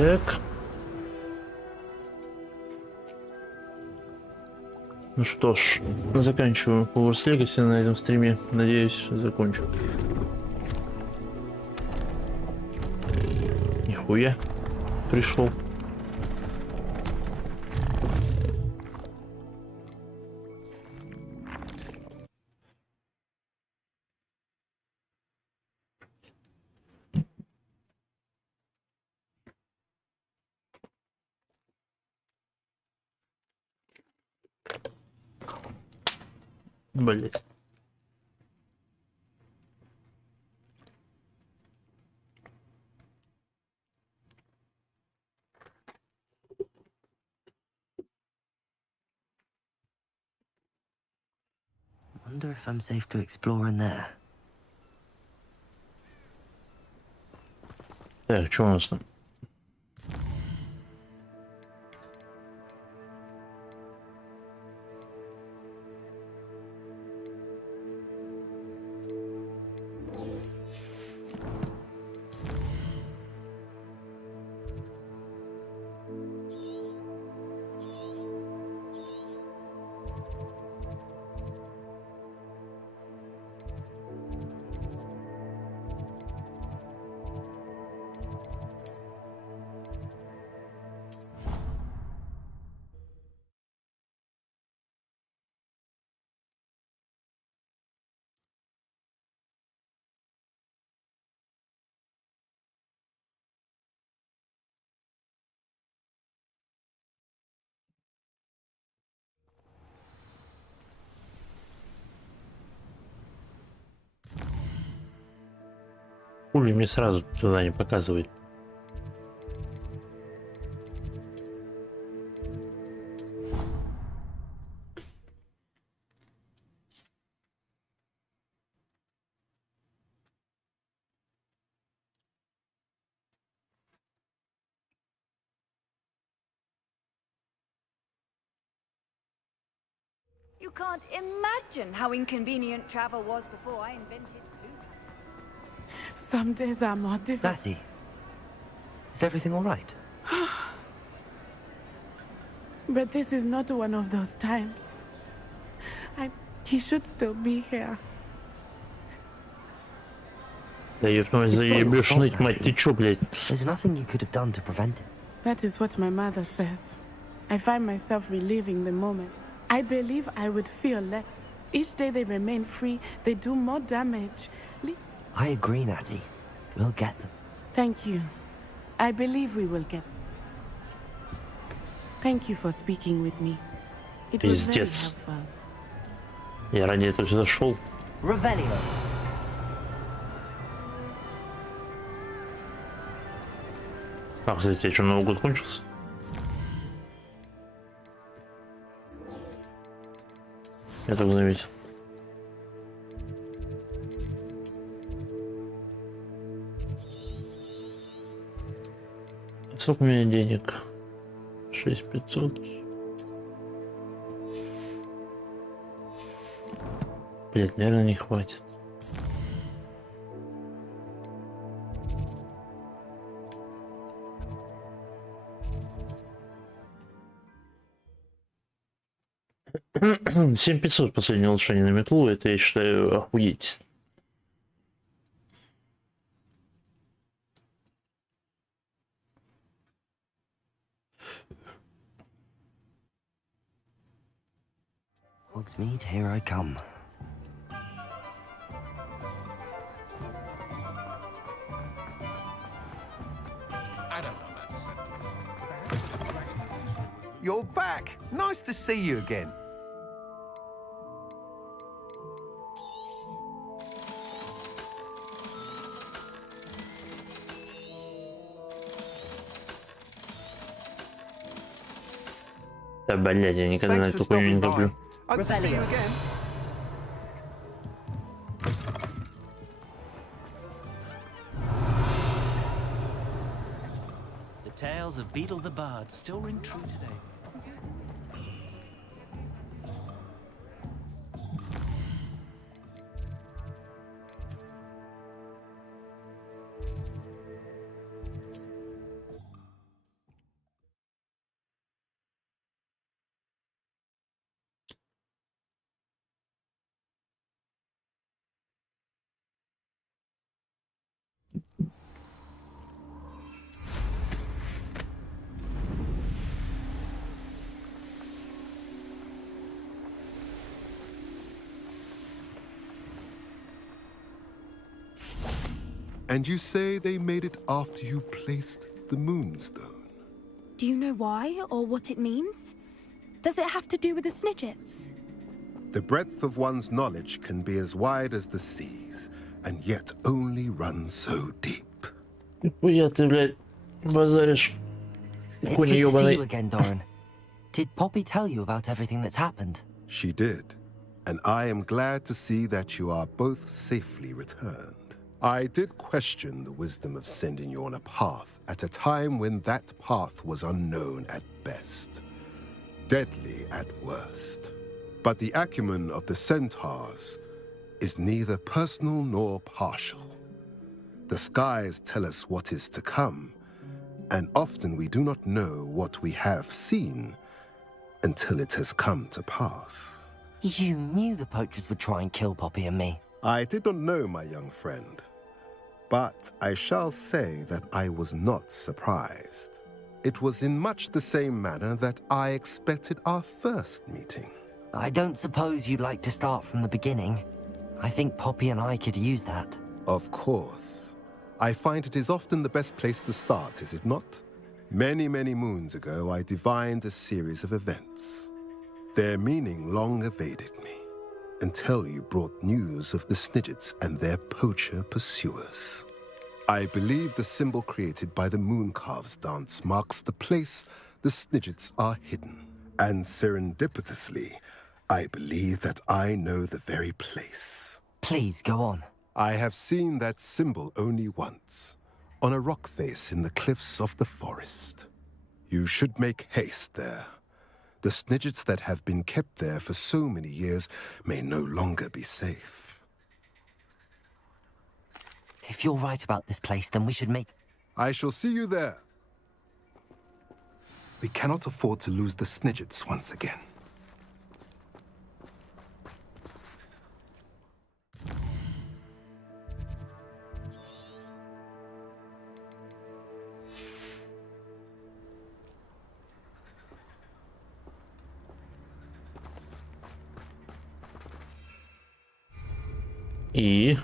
Так. Ну что ж, заканчиваю Hogwarts Legacy на этом стриме. Надеюсь, закончу. Нихуя. Пришел. Блять. Wonder if I'm safe to explore in there. Так, что у нас там? Хули мне сразу туда не показывает. You can't imagine how inconvenient travel was before I invented Pluto. Some days are more difficult. Lassie, is everything all right? But this is not one of those times. He should still be here. Да ебать, заебешь ныть, мать, ты чё, блядь? There's nothing you could have done to prevent it. That is what my mother says. I find myself reliving the moment. I believe I would feel less. Each day they remain free, they do more damage. I agree, Natty. We'll get them. Thank you. I believe we will get them. Thank you for speaking with me. It was very Пиздец. helpful. Я ради этого сюда шел. Revelio. А, кстати, а что, Новый год кончился? Я так заметил. Сколько у меня денег? 6500. Блять, наверное, не хватит. $7500 последнее улучшение на метлу, это я считаю охуеть. Hogsmeade, here I come. You're back. Nice to see you again. Да, блядь, я никогда на Thanks for эту хуйню не stopping by. люблю. Hope to see you again. The tales of Beetle the Bard still ring true today. And you say they made it after you placed the moonstone? Do you know why or what it means? Does it have to do with the snidgets? The breadth of one's knowledge can be as wide as the seas, and yet only run so deep. Нихуя ты, блядь, базаришь. It's Хуйня good to see ёбаный. you again, Doran. Did Poppy tell you about everything that's happened? She did, and I am glad to see that you are both safely returned. I did question the wisdom of sending you on a path at a time when that path was unknown at best, deadly at worst. But the acumen of the centaurs is neither personal nor partial. The skies tell us what is to come, and often we do not know what we have seen until it has come to pass. You knew the poachers would try and kill Poppy and me. I did not know, my young friend, but I shall say that I was not surprised. It was in much the same manner that I expected our first meeting. I don't suppose you'd like to start from the beginning. I think Poppy and I could use that. Of course. I find it is often the best place to start, is it not? Many, many moons ago, I divined a series of events. Their meaning long evaded me, until you brought news of the Snidgets and their poacher pursuers. I believe the symbol created by the Mooncalves dance marks the place the Snidgets are hidden. And serendipitously, I believe that I know the very place. Please, go on. I have seen that symbol only once, on a rock face in the cliffs of the forest. You should make haste there. The Snidgets that have been kept there for so many years may no longer be safe. If you're right about this place, then we should make... I shall see you there. We cannot afford to lose the Snidgets once again. И...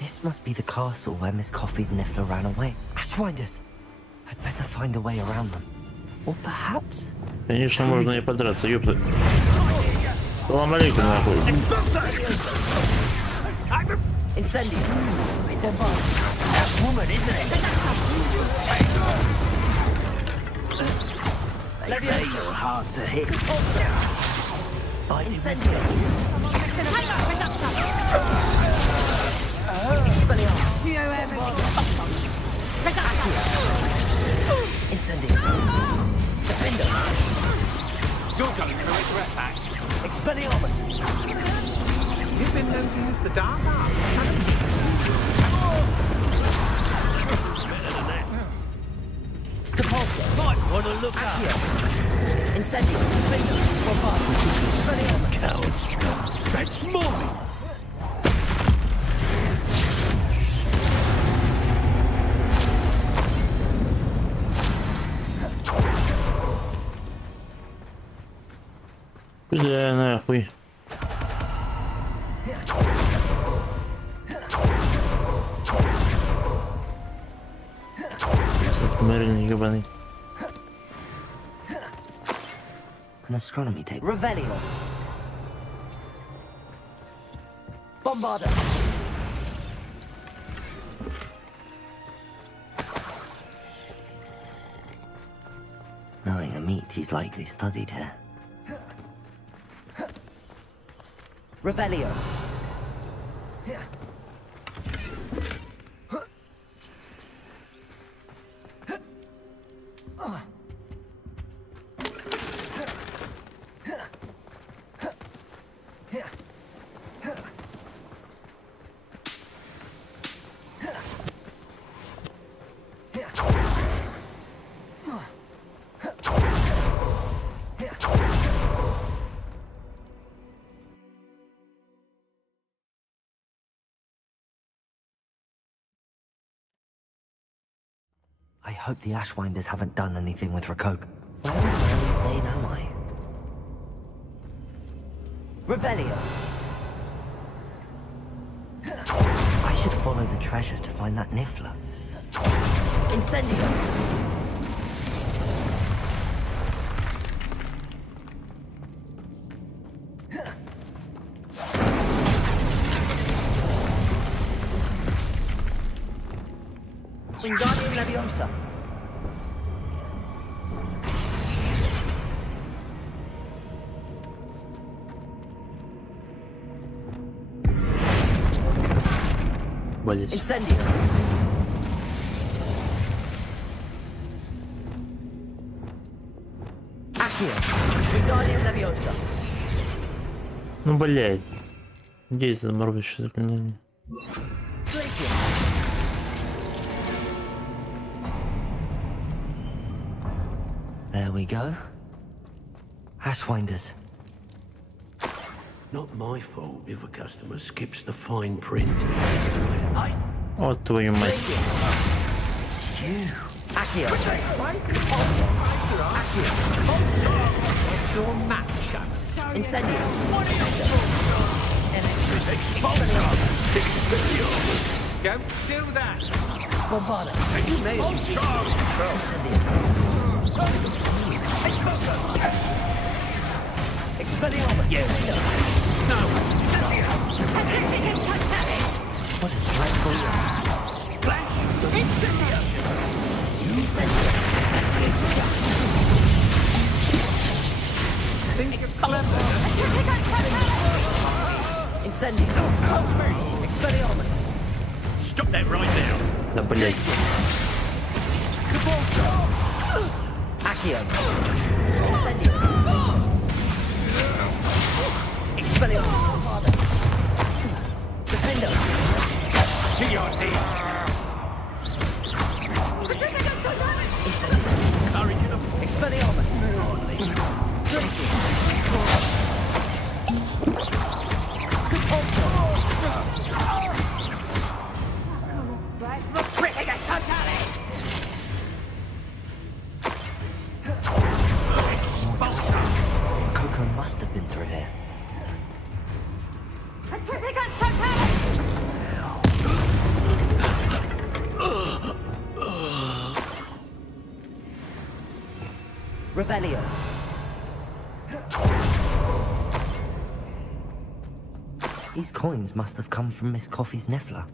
This must be the castle where Miss Coffee's Niffler ran away. Ashwinders! I'd better find a way around them. Or perhaps... Конечно, можно и подраться, ёпта. Салам алейкум, нахуй. Incendio! That woman, isn't it? They say you're hard to hit. Incendio! Incendio! Defender! You're going through it, Rat Pack. Expelliarmus! You've been known to use the dark arts, haven't you? Depulsor. Might want to look up. Incendio. Bombardment. Expelliarmus. Coward scum. That's mine. Куда нахуй? Мэрилин ебаный. An astronomy tape. Revelio. Bombarder. Knowing a meat, he's likely studied here. Revelio. I hope the Ashwinders haven't done anything with Rakok. Where in Mary's name am I? Revelio. I should follow the treasure to find that Niffler. Incendio. Wingardium Leviosa. Блять. Incendio. Accio. Wingardium Leviosa. Ну блять. Где это заморочное заклинание? Glacier. There we go. Ashwinders. Not my fault if a customer skips the fine print. Hey, О, твою мать. You. Accio. Get your map shut. Incendio. Don't do that. Bombarder. You may have Incendio. Expelliarmus. No. What a dreadful year. Flash. Incendio. Think it's clever. Incendio. Expelliarmus. stop that right now. Да блять. Accio. Incendio. Expelliarmus. Defendo. To your knees. Incendio. Expelliarmus. Glacier. Coco must have been through here. Revelio. These coins must have come from Miss Coffee's Niffler.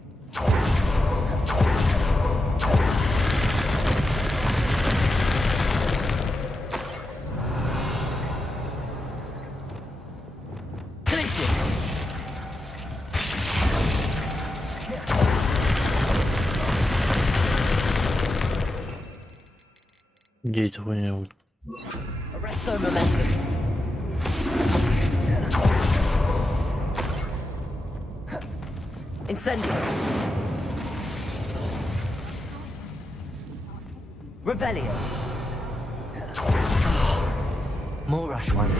Где эта хуйня будет? Arresto momentum. Incendio. Revelio. More rush ones.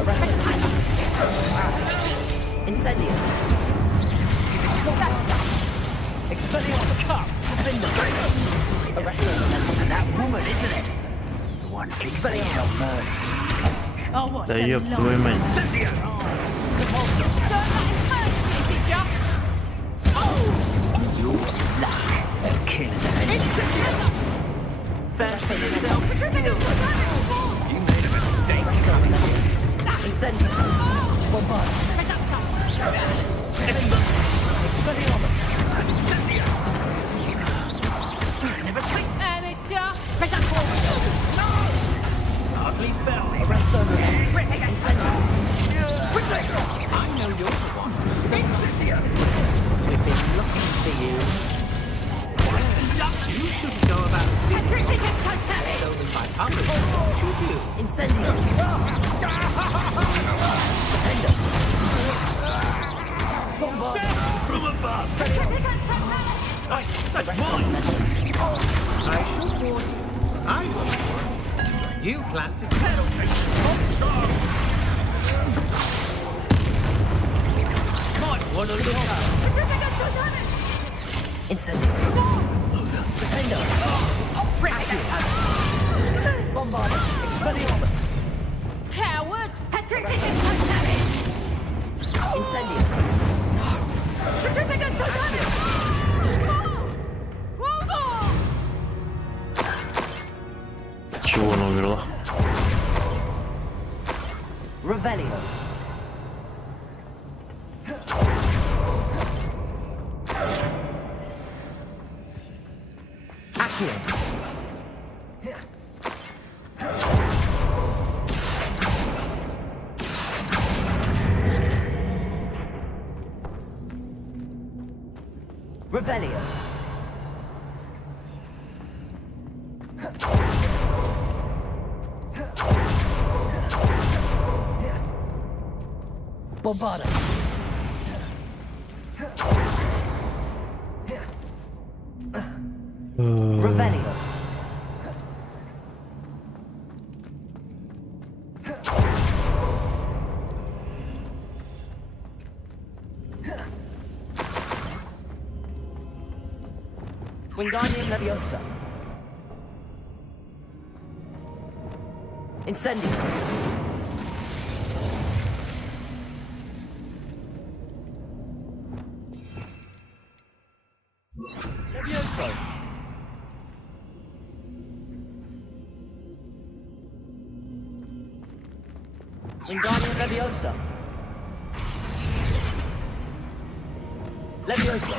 Arrest. Incendio. Expelliarmus. Arrest them. That woman, isn't it? The one Expelliarmus murder. Oh, what's Да the ёб line? твою мать. Don't let him personally, did ya? Your luck of killing them. First thing yourself. You made a mistake. Incendio. Bombard. Expelliarmus. Never sleep. And it's ya. Hardly fell. Arrest them. Incendio. I know you're the one. Incendio. We've been looking for you. You shouldn't go about speaking only 500, should you? Incendio. Defend us. Bombard. From above. That's mine. I should warn you. I was one. You planted pedal. Might want to look up. Incendio. Defend us. Bombard. Expelliarmus. Coward. Incendio. Чего она умерла? Revelio. Accio. Revelio. Bombarda. Revelio. Wingardium Leviosa. Incendio. Levioso. Wingardium Leviosa. Levioso.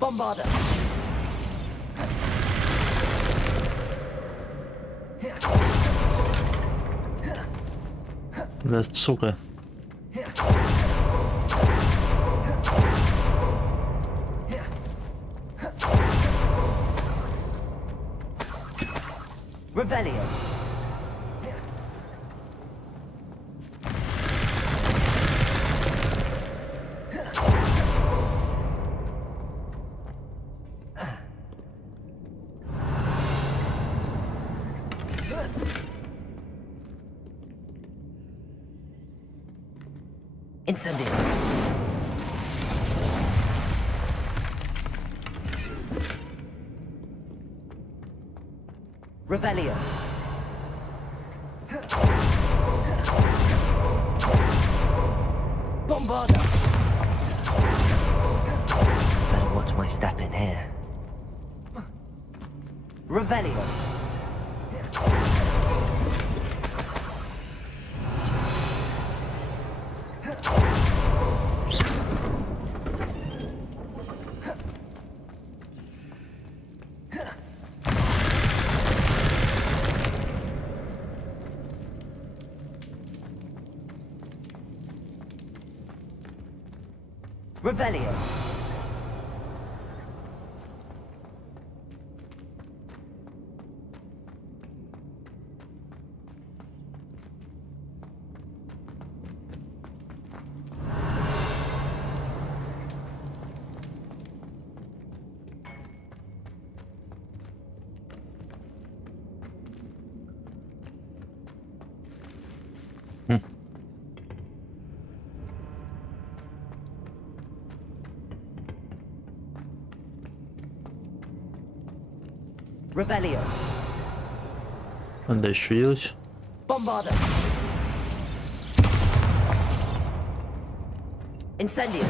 Bombarda. Да, сука. Revelio. Incendio. Revelio. Bombarda. Better watch my step in here. Revelio. Revelio. Revelio. А дальше что делать? Bombarda. Incendio.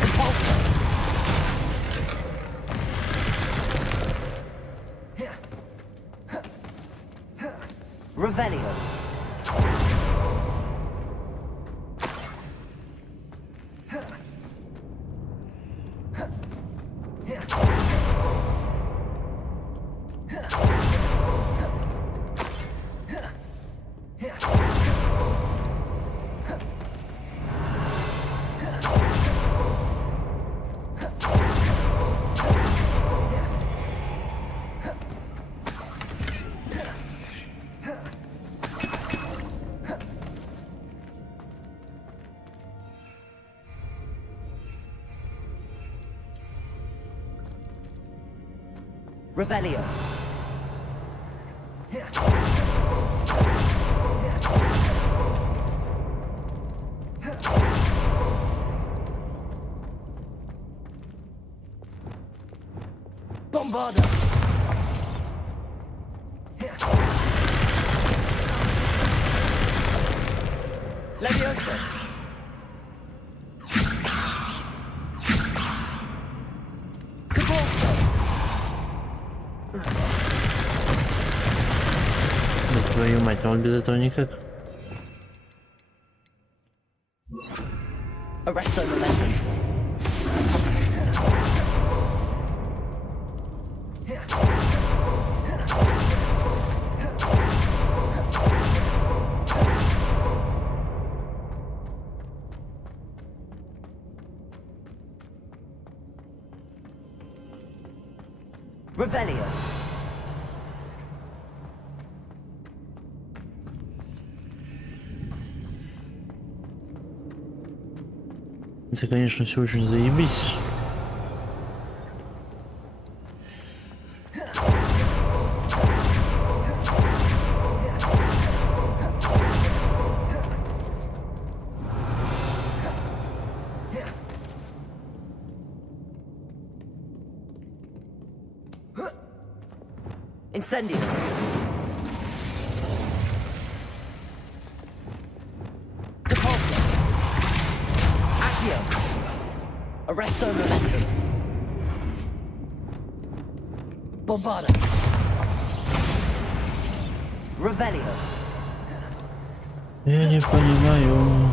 Compulso. Revelio. Revelio. Bombarda. Leviosa. Cabalso. Да твою мать, а он без этого никак. Arresto momentum. Revelio. Это, конечно, все очень заебись. Incendio. Depulso. Accio. Arresto momentum. Bombarda. Revelio. Я не понимаю.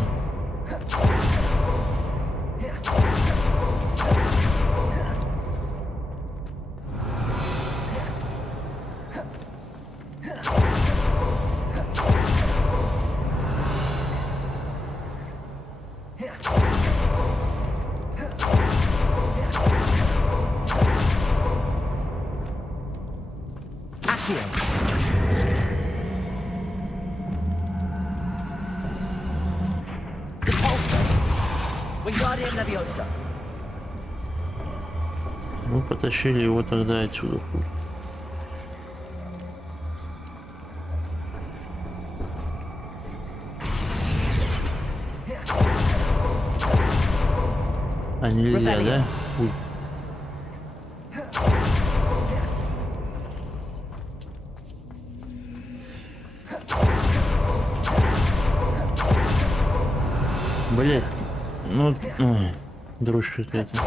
Accio. Depulso. Wingardium Leviosa. Ну, потащили его тогда отсюда. А нельзя, да? Ой. Блять, ну, ой, дрожь какая-то.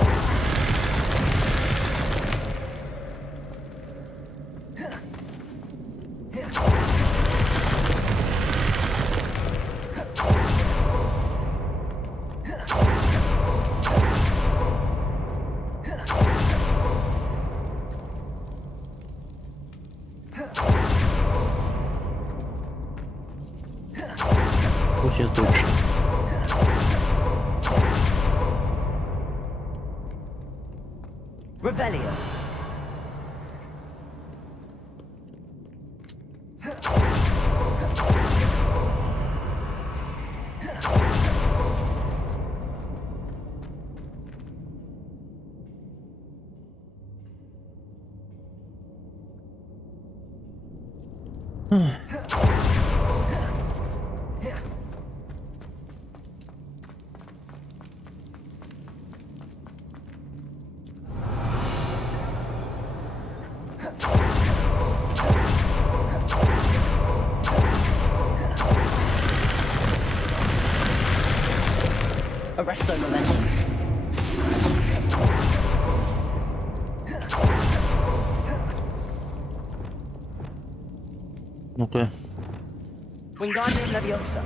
Revelio. Arresto momentum. Ну-ка. Wingardium Leviosa.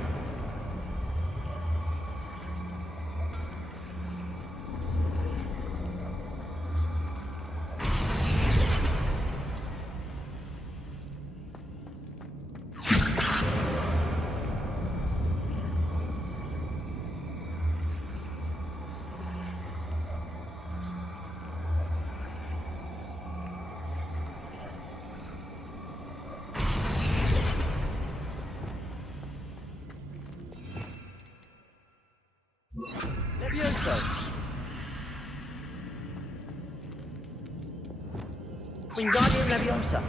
Levioso. Wingardium Leviosa.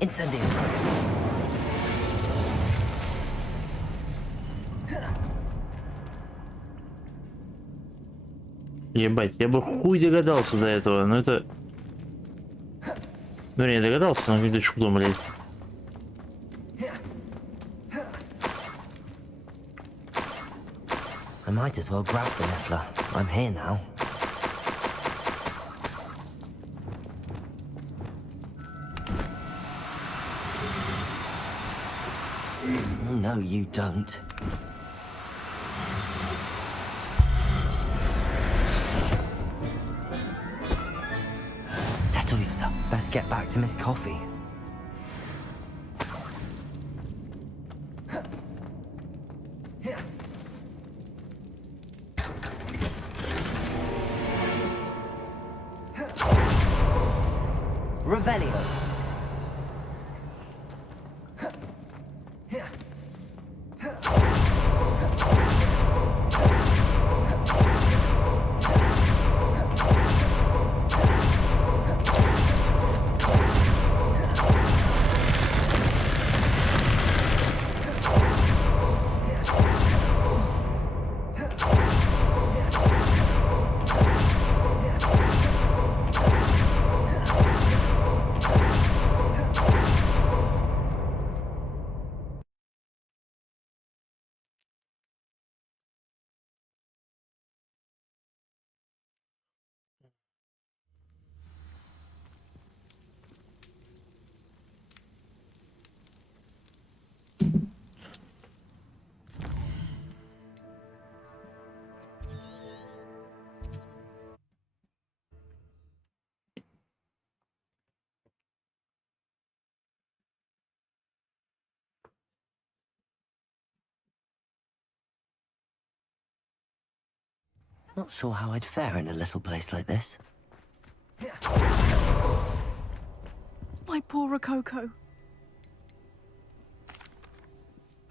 Incendio. Ебать, я бы хуй догадался до этого, но это... Ну, не догадался, но где чудом, блядь. I might as well grab the Nefla. I'm here now. No, you don't. Settle yourself. Best get back to Miss Coffee. Revelio. Not sure how I'd fare in a little place like this. My poor Rococo.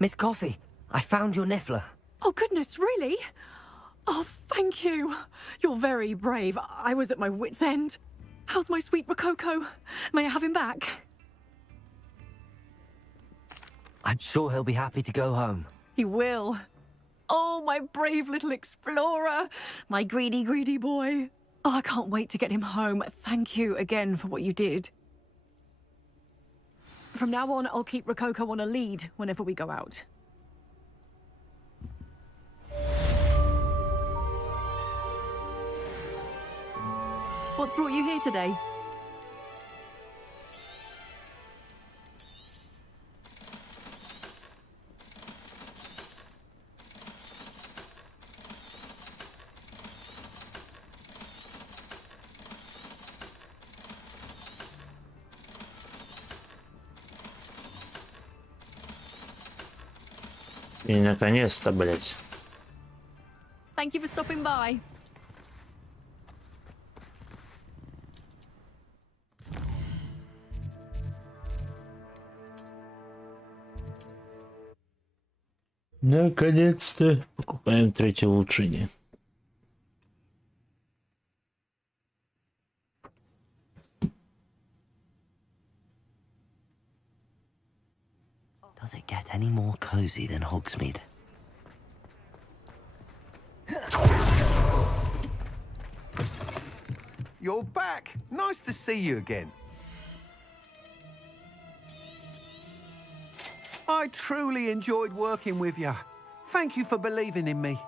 Miss Coffee, I found your Niffler. Oh, goodness, really? Oh, thank you. You're very brave. I was at my wit's end. How's my sweet Rococo? May I have him back? I'm sure he'll be happy to go home. He will. Oh, my brave little explorer. My greedy, greedy boy. Oh, I can't wait to get him home. Thank you again for what you did. From now on, I'll keep Rococo on a lead whenever we go out. What's brought you here today? И наконец-то, блядь. Thank you for stopping by. Наконец-то покупаем третье улучшение. Does it get any more cozy than Hogsmeade? You're back. Nice to see you again. I truly enjoyed working with you. Thank you for believing in me.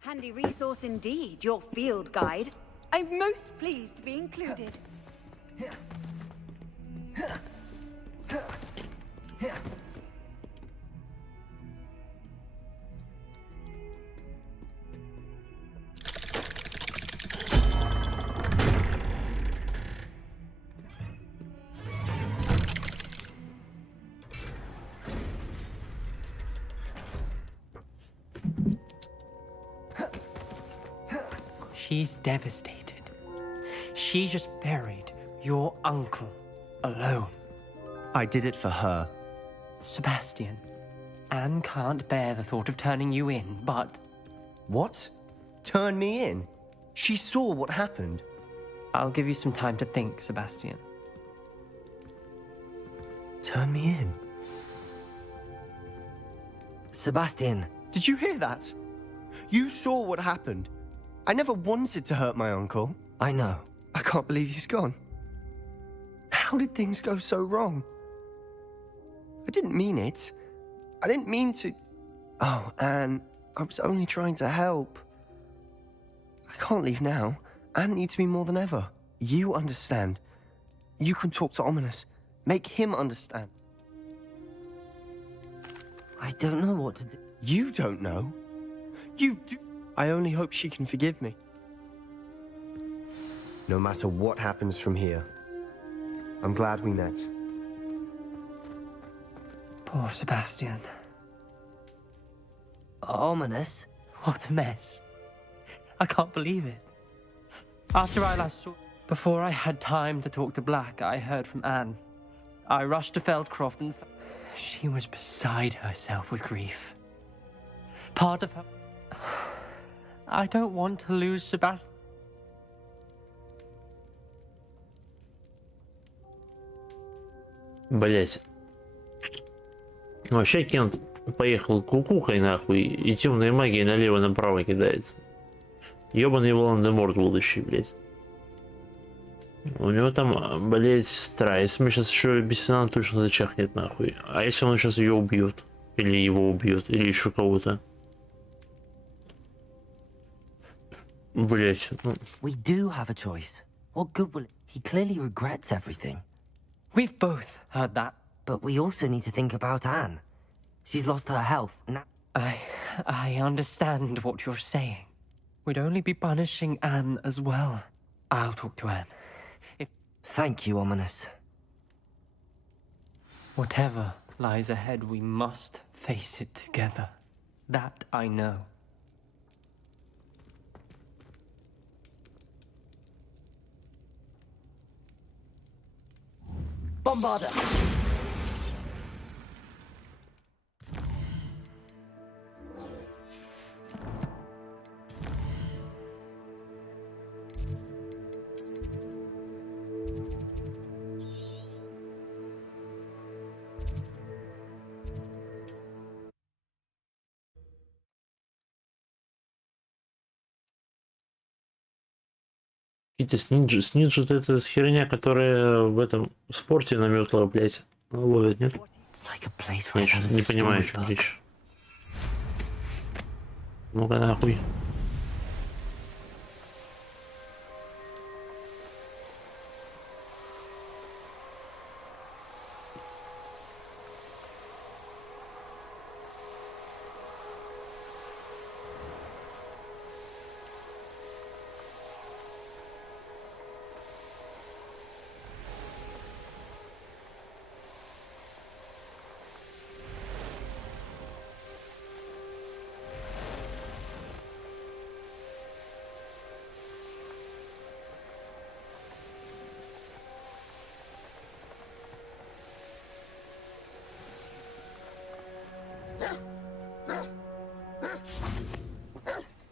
Handy resource indeed, your field guide. I'm most pleased to be included. She's devastated. She just buried your uncle alone. I did it for her. Sebastian, Anne can't bear the thought of turning you in, but... What? Turn me in? She saw what happened. I'll give you some time to think, Sebastian. Turn me in? Sebastian. Did you hear that? You saw what happened. I never wanted to hurt my uncle. I know. I can't believe he's gone. How did things go so wrong? I didn't mean it. I didn't mean to... Oh, Anne, I was only trying to help. I can't leave now. Anne needs me more than ever. You understand. You can talk to Ominous. Make him understand. I don't know what to do. You don't know? You do... I only hope she can forgive me. No matter what happens from here, I'm glad we met. Poor Sebastian. Ominous? What a mess. I can't believe it. After I last saw... Before I had time to talk to Black, I heard from Anne. I rushed to Feldcroft and... She was beside herself with grief. Part of her... I don't want to lose Sebastian. Блять. Вообще Кент поехал кукухой нахуй, и темная магия налево-направо кидается. Ёбаный Волан-де-Морт будущий, блять. У него там, блять, сестра. Если мы сейчас еще без она точно зачахнет нахуй. А если он сейчас ее убьет? Или его убьет? Или еще кого-то? Блять. We do have a choice. What good will it? He clearly regrets everything. We've both heard that. But we also need to think about Anne. She's lost her health now. I understand what you're saying. We'd only be punishing Anne as well. I'll talk to Anne. Thank you, Ominous. Whatever lies ahead, we must face it together. That I know. Bombarder! Какие-то снинджит это херня, которая в этом спорте наметла, блядь, ловит, нет? Я что-то не понимаю, о чем речь. Ну-ка нахуй.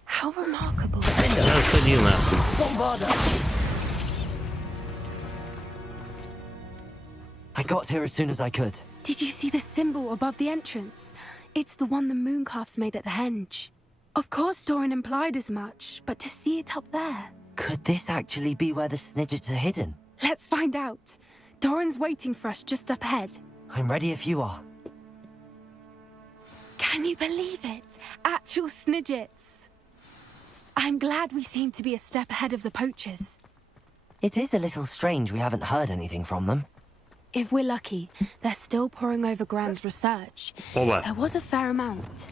How remarkable. Сади нахуй. I got here as soon as I could. Did you see the symbol above the entrance? It's the one the mooncalfs made at the henge. Of course Doran implied as much, but to see it up there... Could this actually be where the snidgets are hidden? Let's find out. Doran's waiting for us just up ahead. I'm ready if you are. Can you believe it? Actual snidgets. I'm glad we seem to be a step ahead of the poachers. It is a little strange we haven't heard anything from them. If we're lucky, they're still poring over Gran's research. Оба. There was a fair amount.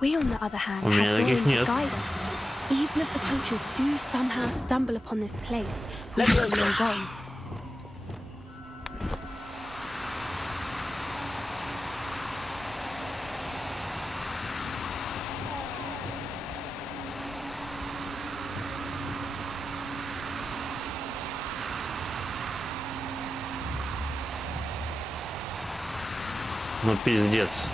We, on the other hand, У меня have таких Doran to нет. guide us. Even if the poachers do somehow stumble upon this place, we will know go. Ну пиздец.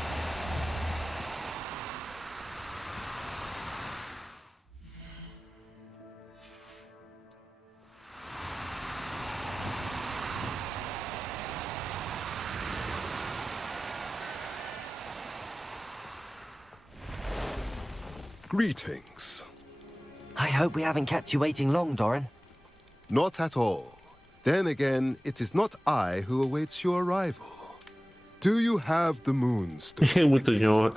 Greetings. I hope we haven't kept you waiting long, Doran. Not at all. Then again, it is not I who awaits your arrival. Do you have the moonstone? Вот у него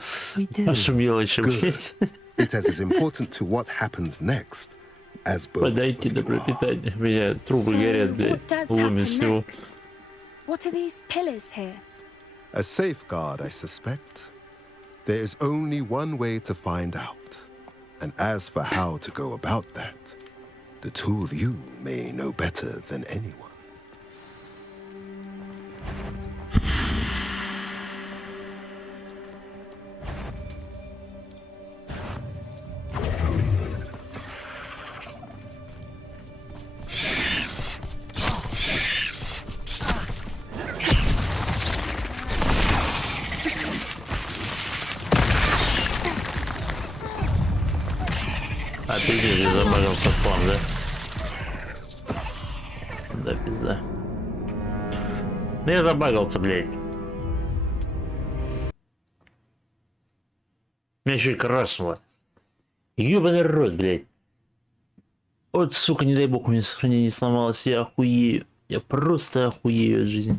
аж мелочи, блядь. It is as important to what happens next as both Подайте of до you are. пропитания. Меня трубы горят, блядь. what does Ломит happen всего. next? What are these pillars here? A safeguard, I suspect. There is only one way to find out. And as for how to go about that, the two of you may know better than anyone. А ты здесь забагался план, да? Да, пизда. Да я забагался, блядь. Меня еще и крашнуло. Ёбаный рот, блядь. Вот, сука, не дай бог, у меня сохранение сломалось, я охуею. Я просто охуею от жизни.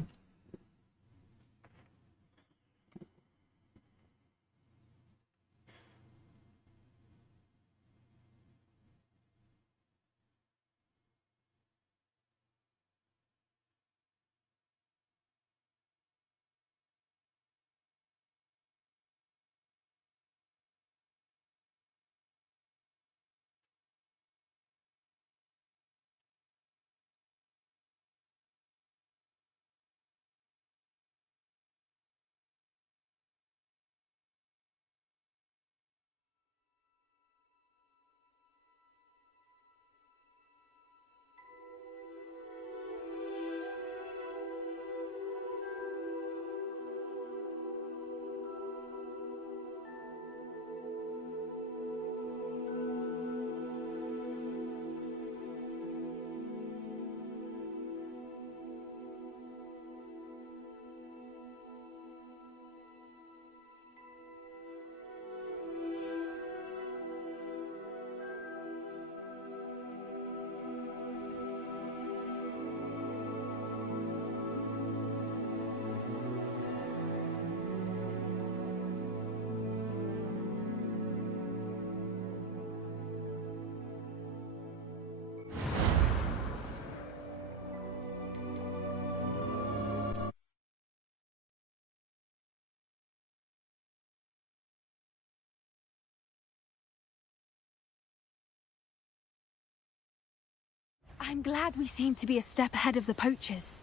I'm glad we seem to be a step ahead of the poachers.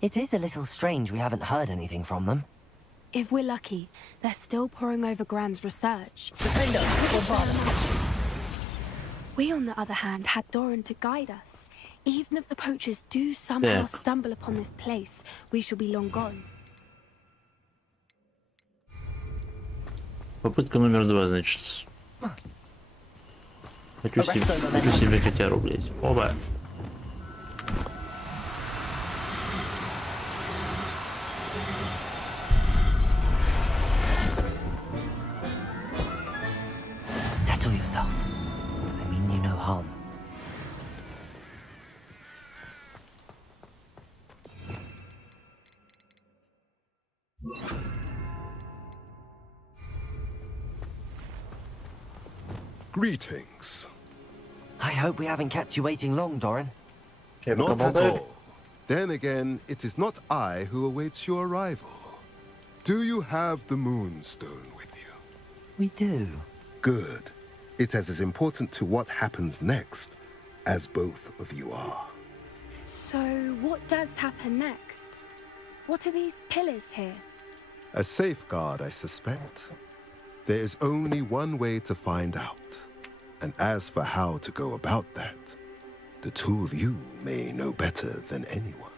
It is a little strange we haven't heard anything from them. If we're lucky, they're still poring over Gran's research. We, on the other hand, had Doran to guide us. Even if the poachers do somehow stumble upon this place, we shall be long gone. Попытка номер 2, значит. Хочу себе котяру, блядь. Оба. Settle yourself. I mean you no harm. Greetings. I hope we haven't kept you waiting long, Doran. Not at all. Then again, it is not I who awaits your arrival. Do you have the Moonstone with you? We do. Good. It is as important to what happens next as both of you are. So, what does happen next? What are these pillars here? A safeguard, I suspect. There is only one way to find out. And as for how to go about that, the two of you may know better than anyone.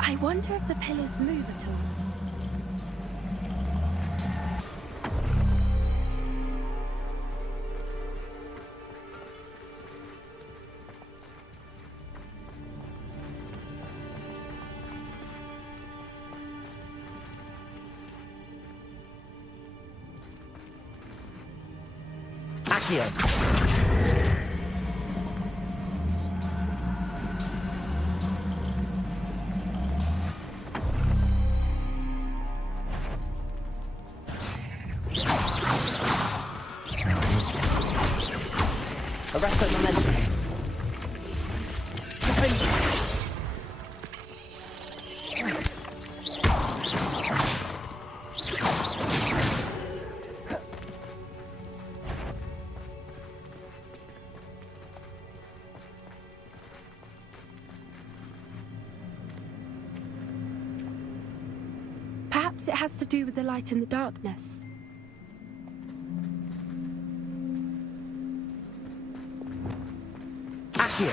I wonder if the pillars move at all. Arrest the momentum. Perhaps it has to do with the light in the darkness. Accio.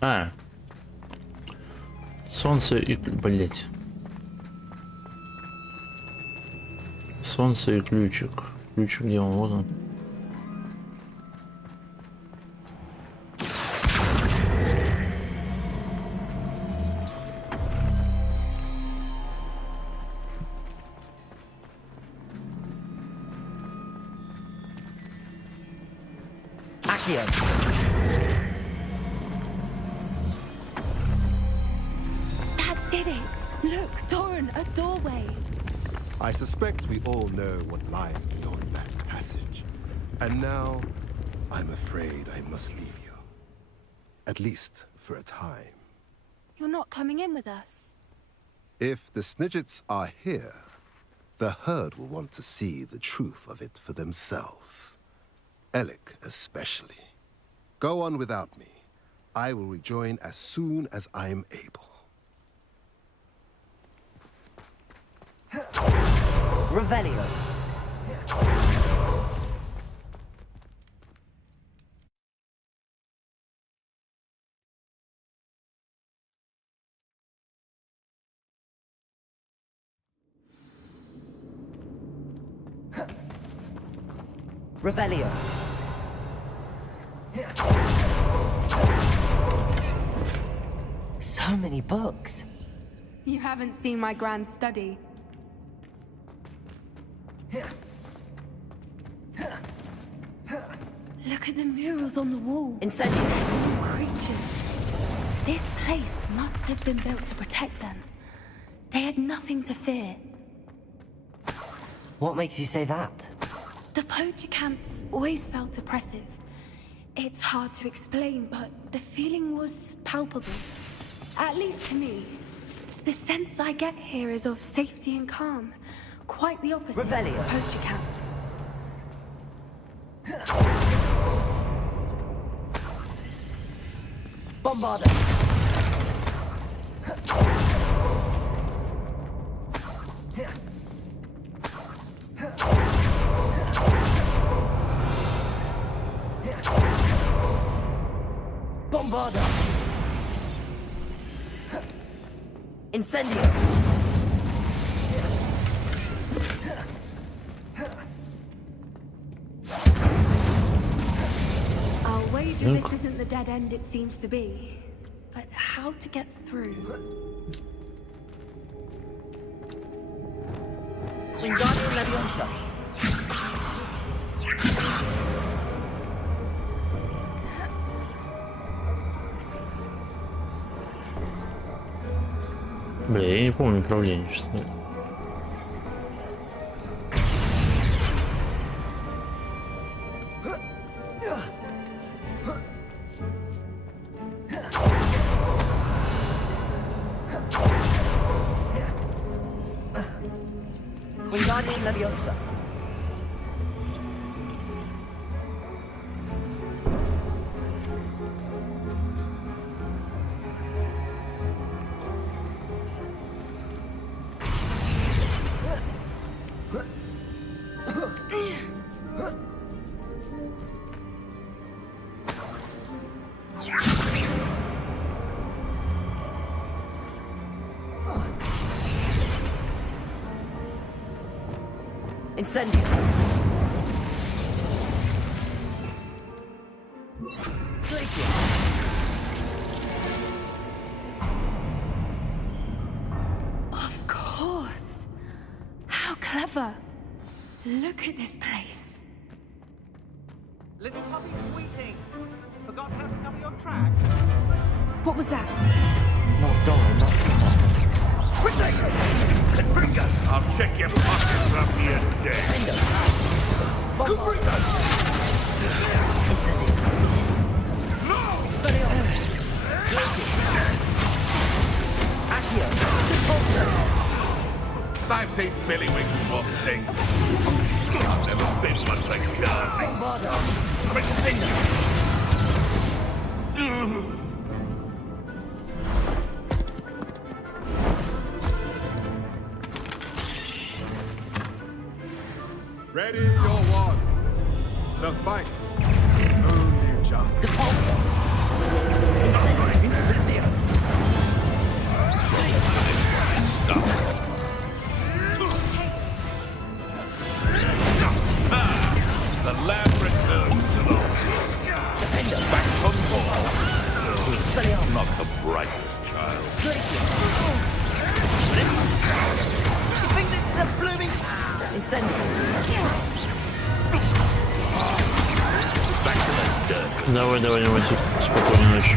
А. Солнце и... Блять. Солнце и ключик. Ключик где он? Вот он. That did it! Look, Doran, a doorway. I suspect we all know what lies beyond that passage. And now, I'm afraid I must leave you. At least for a time. You're not coming in with us. If the Snidgets are here, the herd will want to see the truth of it for themselves. Alec especially. Go on without me. I will rejoin as soon as I'm able. Revelio. Revelio. So many books. You haven't seen my grand study. Look at the murals on the wall. Incendio. Creatures. This place must have been built to protect them. They had nothing to fear. What makes you say that? The poacher camps always felt oppressive. It's hard to explain, but the feeling was palpable. At least to me. The sense I get here is of safety and calm. Quite the opposite of Revelio. poacher camps. Bombarda. Bombarda. Incendio. I'll wager this isn't the dead end it seems to be. But how to get through? Wingardium Leviosa. Бля, я не помню управление, что ли. Wingardium Leviosa. Incendio. Glacier. Of course. How clever. Look at this place. Little puppy squeaking. Forgot how to cover your tracks. What was that? Not Dora, not Lisa. I'll check your pockets after you're dead. Incendio. Accio. I've seen Billy Wings before sting. I've never been one like that. Ready your wands. The fight is only just. Incendio. The lab returns to the back from ball. Not the brightest child. You think this is a blooming Incendio. Back to that dirt. Давай, спокойной ночи.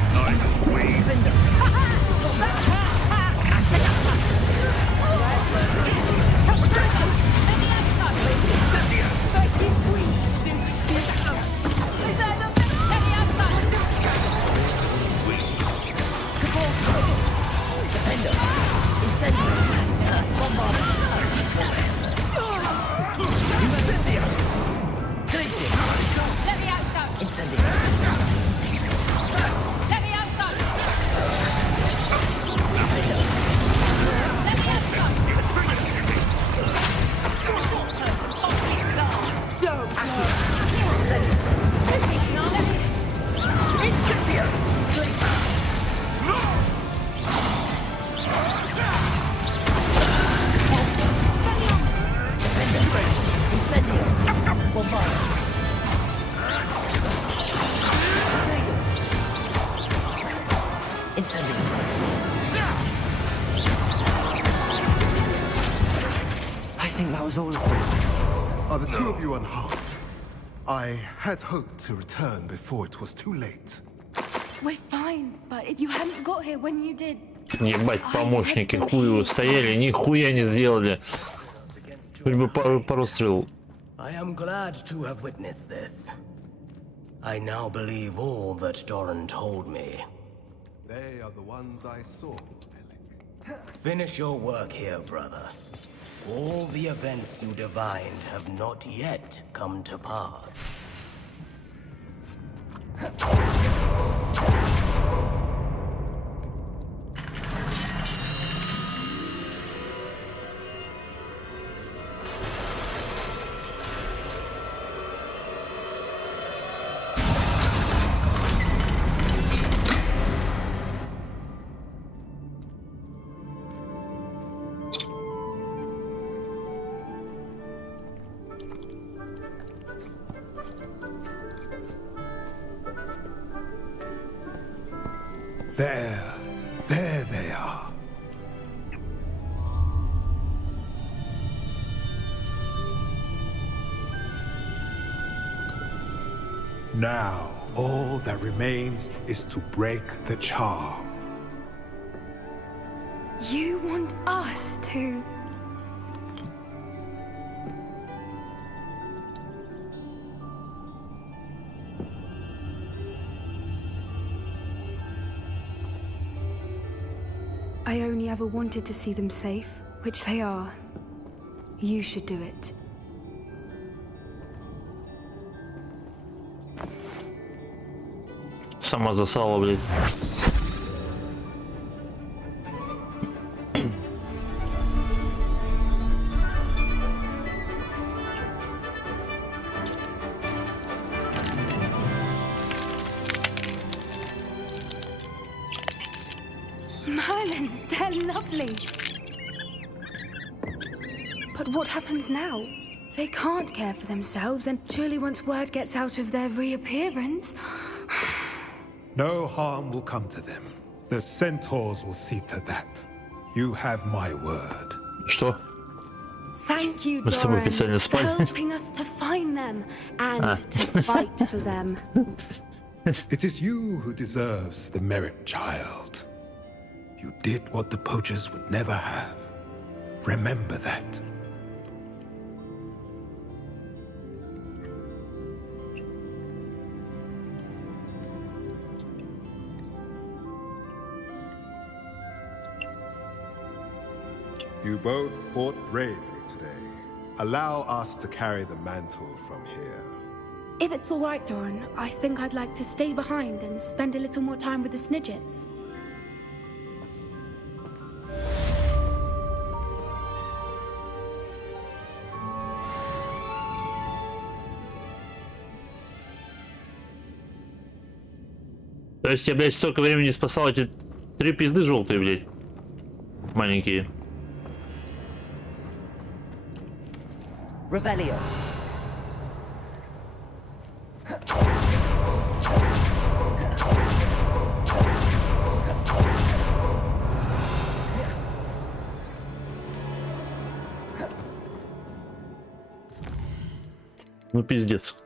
think that was all of them? Are the two of you unharmed? I had hoped to return before it was too late. We're fine, but if you hadn't got here when you did... Ебать, помощники хуево стояли, нихуя не сделали. Хоть бы пару стрел. I am glad to have witnessed this. I now believe all that Doran told me. They are the ones I saw, Pelik. Finish your work here, brother. All the events you divined have not yet come to pass. There they are. Now, all that remains is to break the charm. You want us to... I only ever wanted to see them safe, which they are. You should do it. Сама засала, блядь. Merlin, they're lovely. But what happens now? They can't care for themselves, and surely once word gets out of their reappearance... No harm will come to them. The centaurs will see to that. You have my word. Что? Thank you, Мы с тобой Doran, писали for спать. helping us to find them and to fight for them. It is you who deserves the merit, child. You did what the poachers would never have. Remember that. You both fought bravely today. Allow us to carry the mantle from here. If it's all right, Doran, I think I'd like to stay behind and spend a little more time with the Snidgets. То есть я, блядь, столько времени спасал эти 3 пизды желтые, блядь. Маленькие. Revelio. Ну пиздец.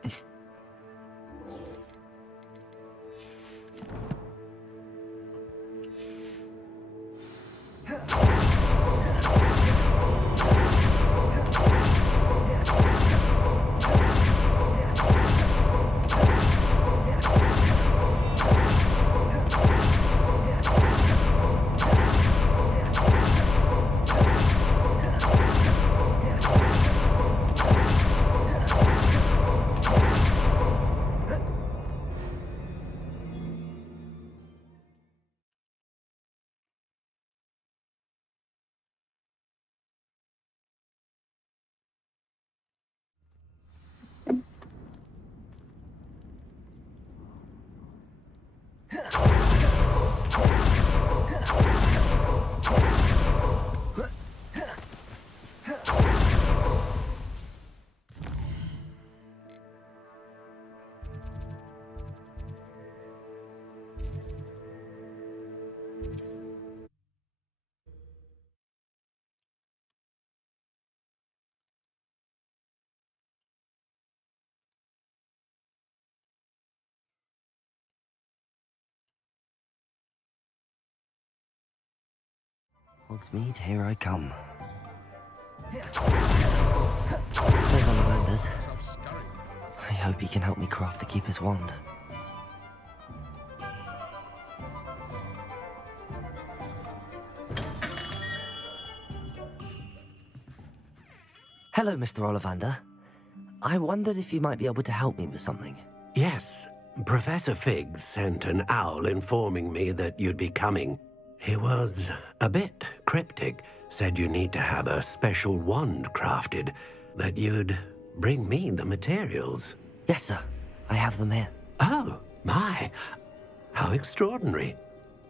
Hogsmeade, here I come. There's Ollivander's. I hope he can help me craft the Keeper's Wand. Hello, Mr. Ollivander. I wondered if you might be able to help me with something. Yes, Professor Fig sent an owl informing me that you'd be coming. He was a bit cryptic, said you need to have a special wand crafted, that you'd bring me the materials. Yes, sir. I have them here. Oh, my. How extraordinary.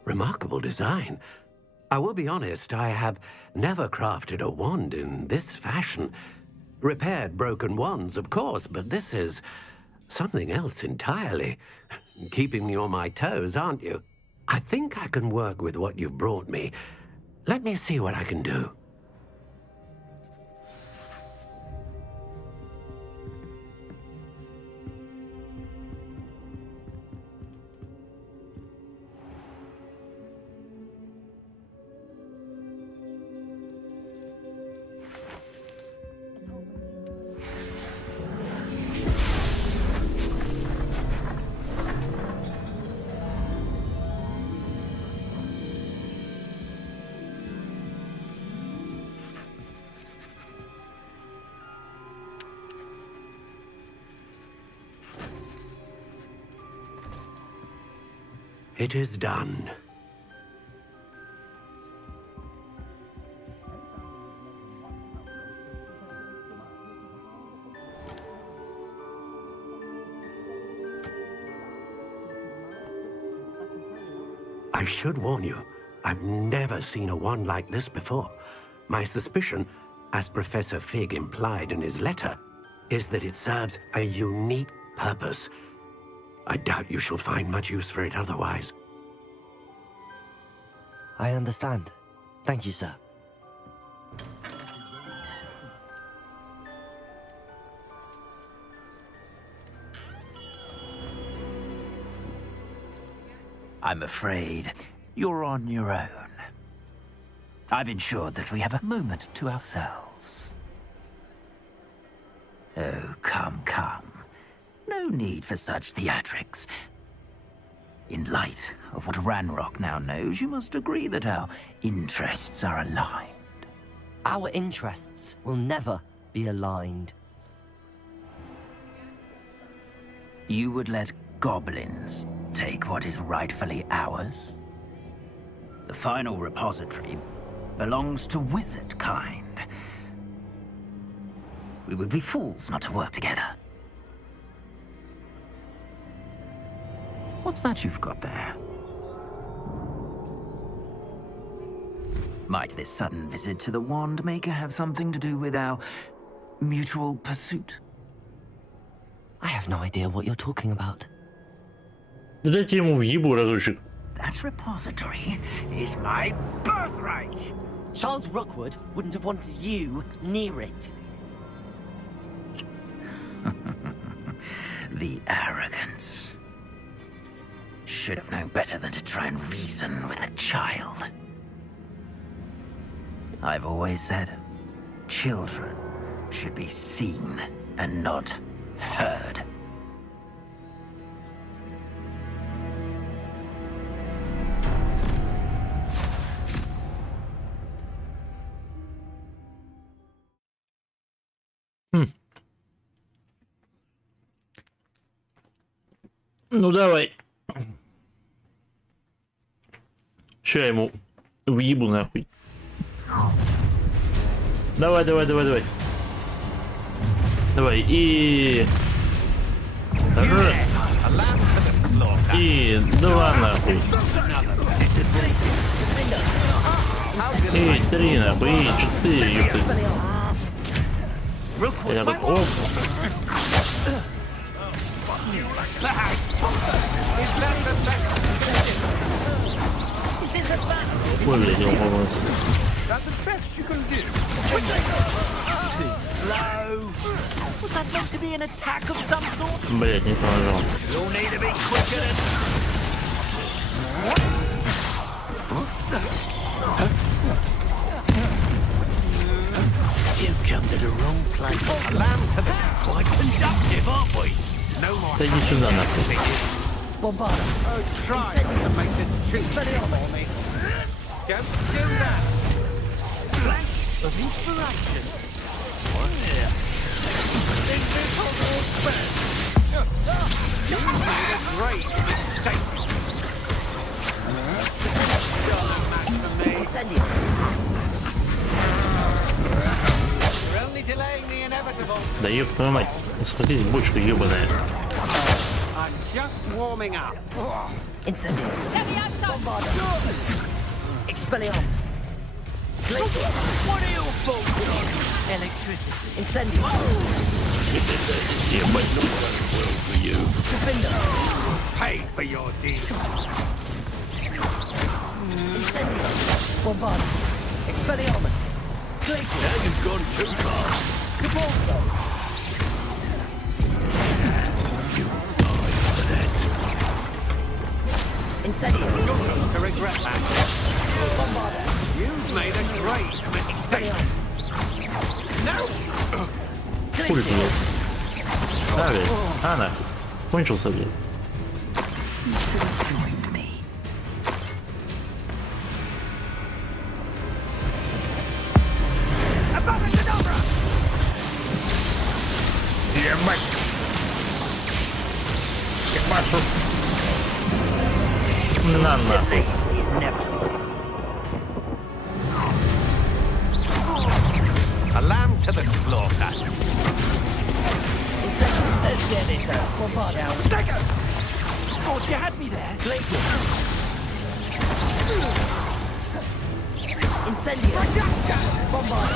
Remarkable design. I will be honest, I have never crafted a wand in this fashion. Repaired broken wands, of course, but this is something else entirely. Keeping me on my toes, aren't you? I think I can work with what you've brought me. Let me see what I can do. It is done. I should warn you, I've never seen a wand like this before. My suspicion, as Professor Fig implied in his letter, is that it serves a unique purpose. I doubt you shall find much use for it otherwise. I understand. Thank you, sir. I'm afraid you're on your own. I've ensured that we have a moment to ourselves. Oh, come, come. No need for such theatrics. In light of what Ranrock now knows, you must agree that our interests are aligned. Our interests will never be aligned. You would let goblins take what is rightfully ours? The final repository belongs to wizard kind. We would be fools not to work together. What's that you've got there? Might this sudden visit to the Wand Maker have something to do with our mutual pursuit? I have no idea what you're talking about. Дайте ему въебу разочек. That repository is my birthright! Charles Rookwood wouldn't have wanted you near it. The arrogance. Should have known better than to try and reason with a child. I've always said, children should be seen and not heard. Ну давай. Ща я ему въебу нахуй. Давай, давай, давай, давай. Давай, и... И два нахуй. И три нахуй, и четыре, ёпты. Я так, оп. Ой, блядь, его помылся. Slow. Was that meant to be an attack of some sort? Блядь, не положил. You'll need to be quicker than... Lamb to the quite conductive, aren't we? No more. Да иди сюда, нахуй. Try to make this choose for me. Don't do that. Flash of inspiration. Invisible spell. You made a great mistake. Don't match for me. You're only delaying the inevitable. Да ёб твою мать, смотрите, бочка ёбаная. I'm just warming up. Incendio. Expelliarmus. What are your faults? Electricity. Incendio. Ебать, ну well for you. Pay for your deeds. Incendio. Bombard. Expelliarmus. Glacier. Now you've gone too far. Cabalso. Incendio. You're going to regret that. You've made a great mistake. No! Хули ты, блядь. Да, блядь. А, нахуй. Кончился, блядь. Ебать! Ебашу! На нахуй. A lamb to the slaughter. Let's get this out. Bombard. Second! Oh, you had me there. Glacier. Incendio. Bombard.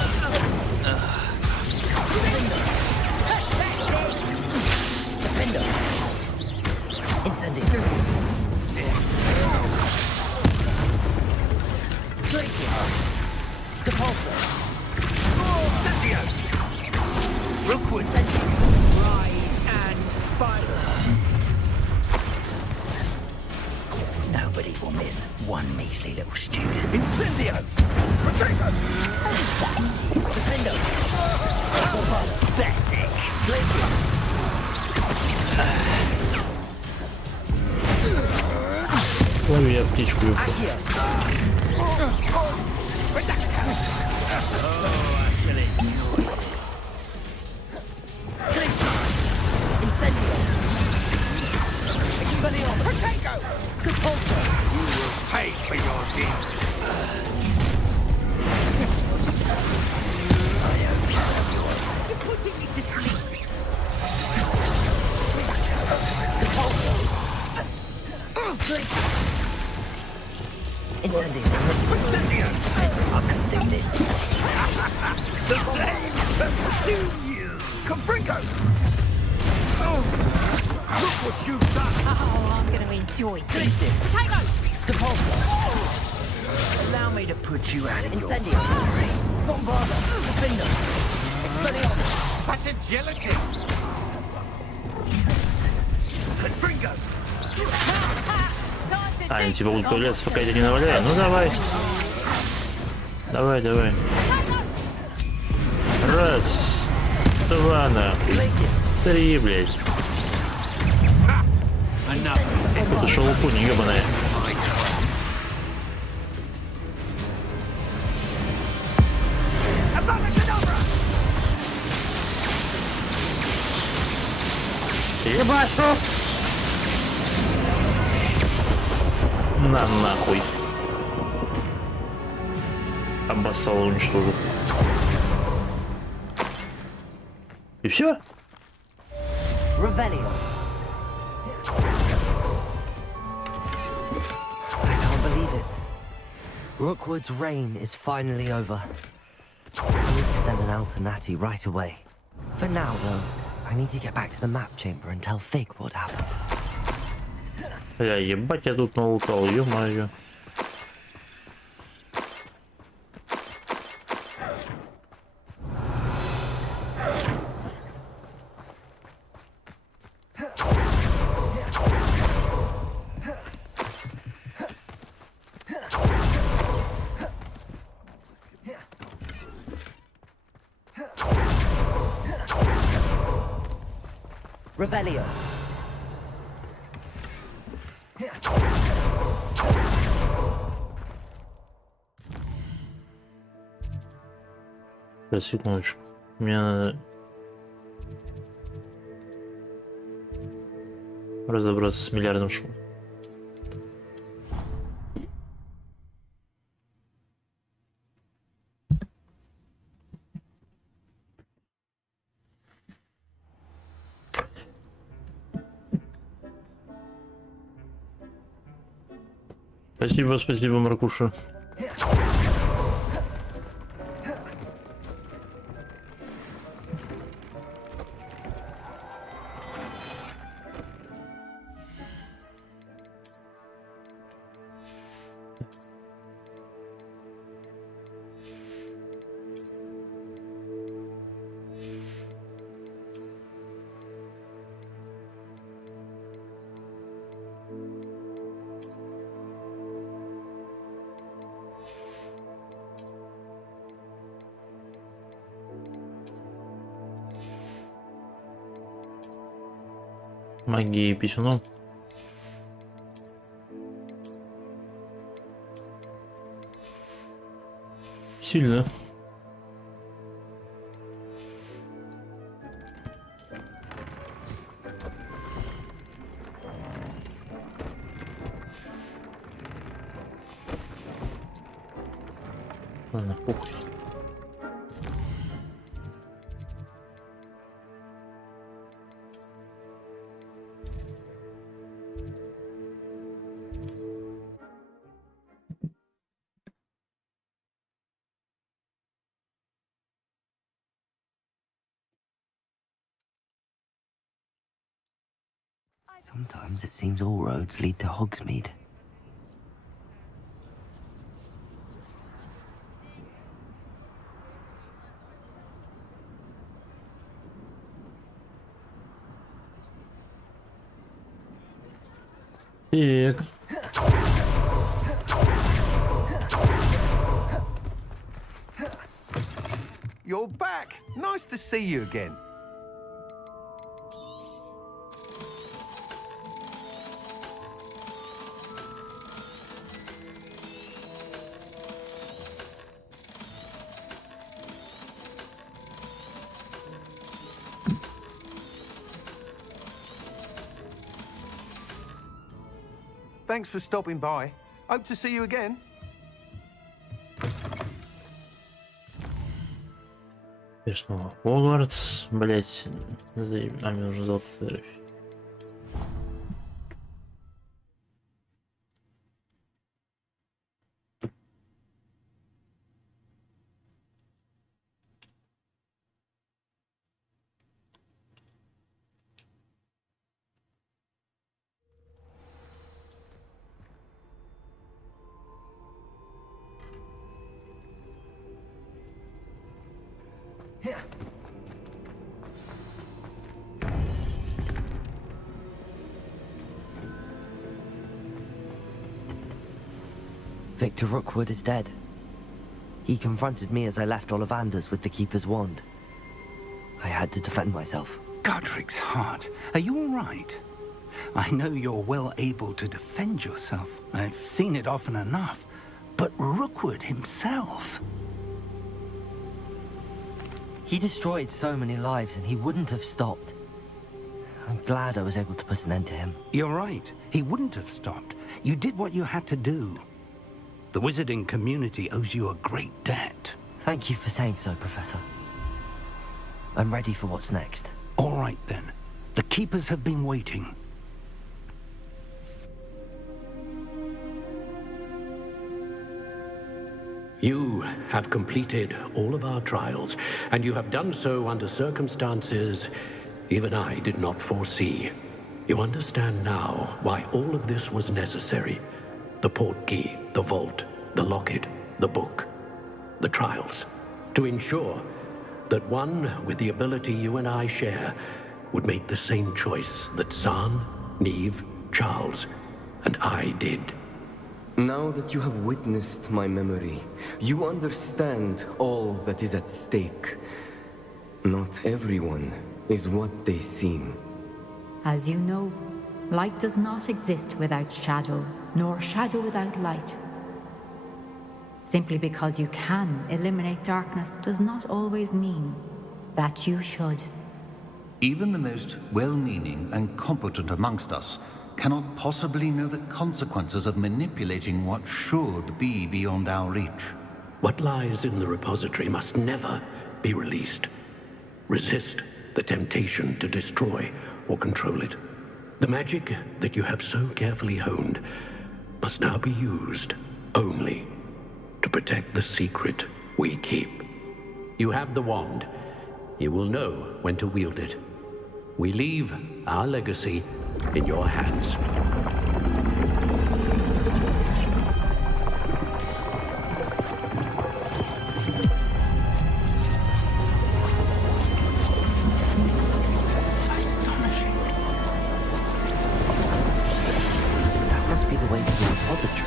Defender. Incendio. Glacier. Capulso. Incendio. Rookwood. Incendio. Rise and fight. Nobody will miss one measly little student. Incendio. Potato. Defender. Pathetic. Glacier. Лови я птичку юбку. Accio. Incendio. Expelliarmus. Potato. Capulso. You will pay for your deeds. You're putting me to sleep. Capulso. Glacier. Incendio. Incendio. I can do this. The flame consume you. Confringo. Oh, look what you've done. Oh, I'm going to enjoy this. Potato. Capulso. Allow me to put you out of Incendio. Bombarda. Defender. Expelliarmus. Such agility. Confringo. А, они типа будут появляться, пока я тебя не наваляю? Ну давай. Давай, давай. Раз. Два, нахуй. Три, блядь. Это шелупунь, ебаная. Ебашу! На нахуй. Обоссал, уничтожил. И все? Revelio. I can't believe it. Rookwood's reign is finally over. I need to send an alternati right away. For now, though, I need to get back to the map chamber and tell Fig what happened. Бля, ебать, я тут налутал, ё-моё. Revelio. Сейчас, секундочку. Мне надо разобраться с миллиардом шум. Спасибо, спасибо, Маркуша. Магии писюном. Сильно. Ладно, похуй. Sometimes it seems all roads lead to Hogsmeade. Так. You're back. Nice to see you again. Thanks for stopping by. Hope to see you again. И снова Hogwarts, блять, а мне нужно золотые фотографии. Victor Rookwood is dead. He confronted me as I left Ollivander's with the Keeper's wand. I had to defend myself. Godric's heart. Are you all right? I know you're well able to defend yourself. I've seen it often enough. But Rookwood himself... He destroyed so many lives and he wouldn't have stopped. I'm glad I was able to put an end to him. You're right. He wouldn't have stopped. You did what you had to do. The wizarding community owes you a great debt. Thank you for saying so, Professor. I'm ready for what's next. All right, then. The Keepers have been waiting. You have completed all of our trials, and you have done so under circumstances even I did not foresee. You understand now why all of this was necessary. The portkey, the vault, the locket, the book, the trials. To ensure that one with the ability you and I share would make the same choice that Zahn, Neve, Charles, and I did. Now that you have witnessed my memory, you understand all that is at stake. Not everyone is what they seem. As you know, light does not exist without shadow, nor shadow without light. Simply because you can eliminate darkness does not always mean that you should. Even the most well-meaning and competent amongst us cannot possibly know the consequences of manipulating what should be beyond our reach. What lies in the repository must never be released. Resist the temptation to destroy or control it. The magic that you have so carefully honed must now be used only to protect the secret we keep. You have the wand. You will know when to wield it. We leave our legacy in your hands. That must be the way to the repository.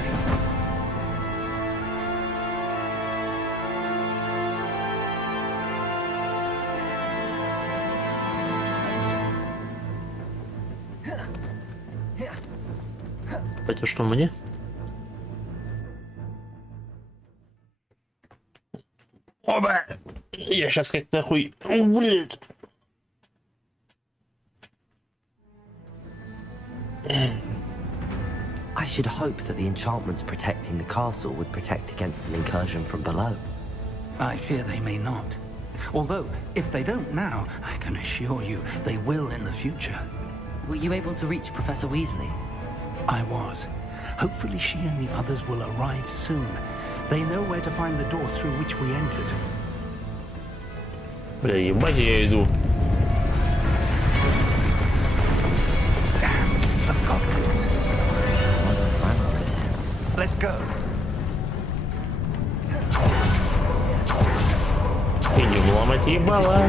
Это что, мне? Оба! Я сейчас как нахуй... Блядь! I should hope that the enchantments protecting the castle would protect against an incursion from below. I fear they may not. Although, if they don't now, I can assure you they will in the future. Were you able to reach Professor Weasley? I was. Hopefully she and the others will arrive soon. They know where to find the door through which we entered. Бля, ебать я иду. Let's go. Идем ломать ебало.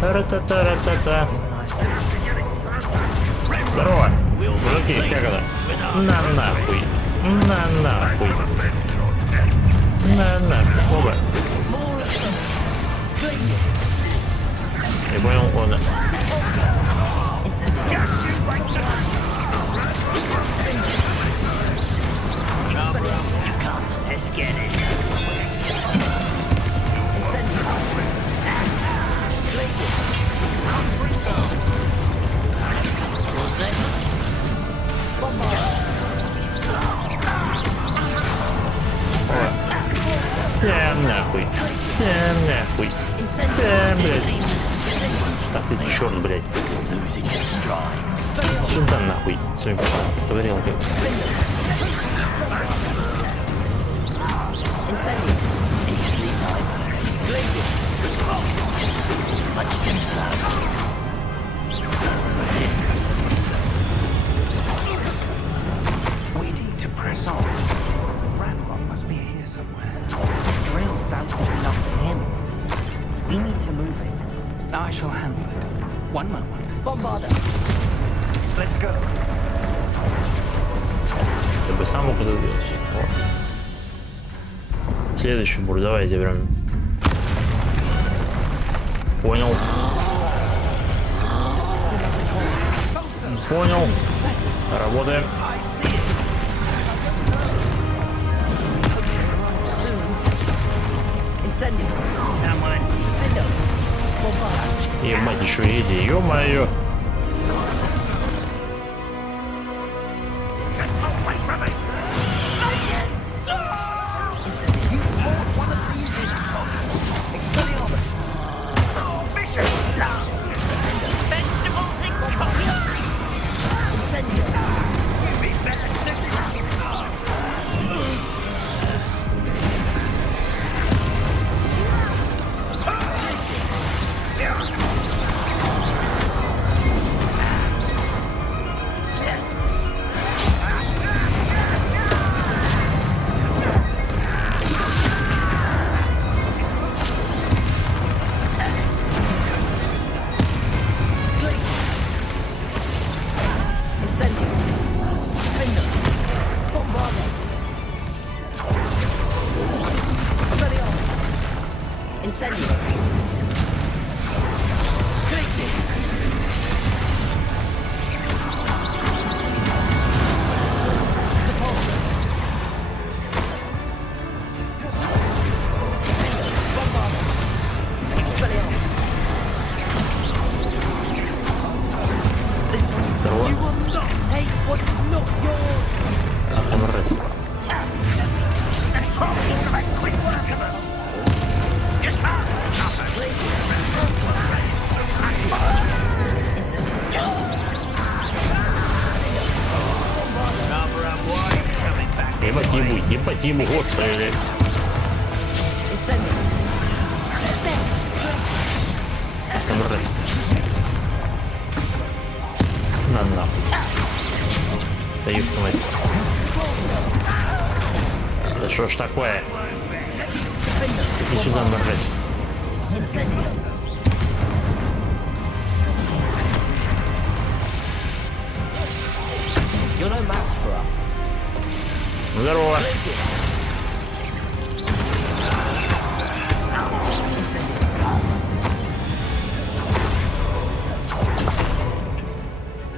Ра-та-та-ра-та-та. Здорово. Мужики, как это? На нахуй. На нахуй. На нахуй. Оба. Я понял, ладно. You can't. They're scared. Да нахуй. Да нахуй. Да, блядь. Так ты черт, блядь. Сюда нахуй. Своим ковырялкой. We need to press on. Ranrock must be here somewhere. This drill stands between us and him. We need to move it. I shall handle it. One moment. Bombarder. Let's go. Ты бы сам мог это сделать. Вот. Следующий бур, давайте прям. Понял. Понял. Работаем. Ебать, еще еди, ё-моё. Дайте ему, господи, блядь. Там раз. На нахуй. Да ёб твою мать. Да что ж такое? Иди сюда, мразь. You're no match for us. Здорово.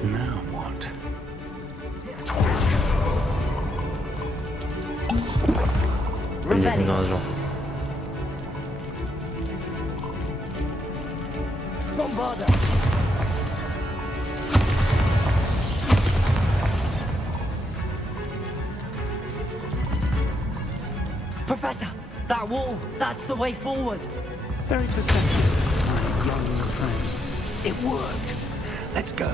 Now what? Блин, не нажал. Professor, that wall, that's the way forward. Very perceptive, my young friend. It worked. Let's go.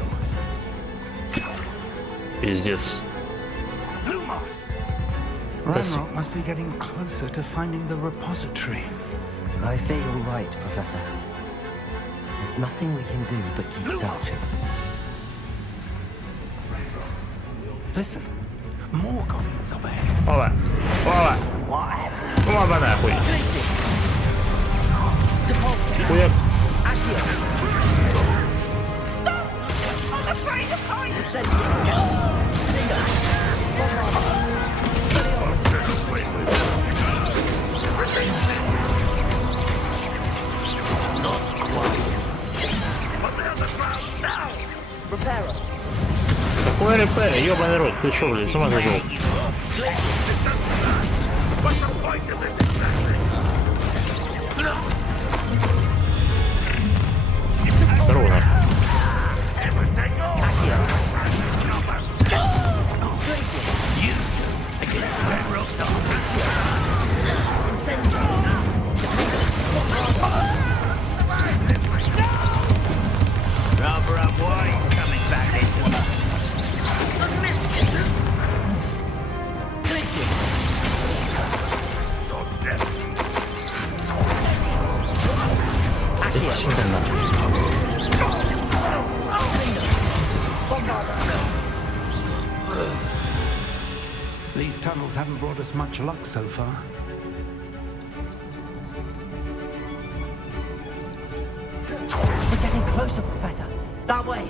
Пиздец. Ranrock must be getting closer to finding the repository. I fear you're right, Professor. There's nothing we can do but keep searching. Listen, more goblins up ahead. Опа. Опа. Опа, нахуй. Хуяк. Какой РП? Ёбаный рот, ты шо, блин, с ума сошел? Здорово, нахуй. Rather up wide coming back this way. These tunnels haven't brought us much luck so far. We're getting closer, Professor. That way.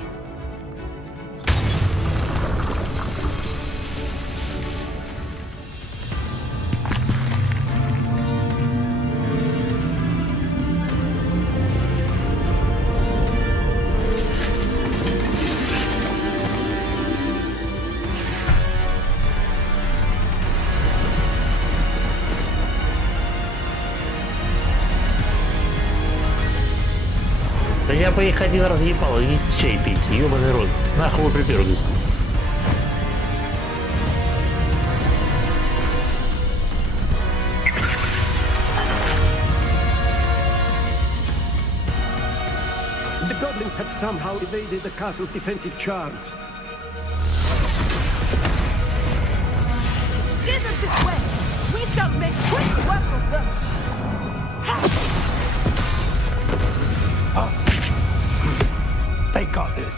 Да я бы их один раз ебал, идите чай пить, ёбаный рот. Нахуй вы приперлись. The goblins have somehow evaded the castle's defensive charms. Steer them this way. We shall make quick work of them. They got this.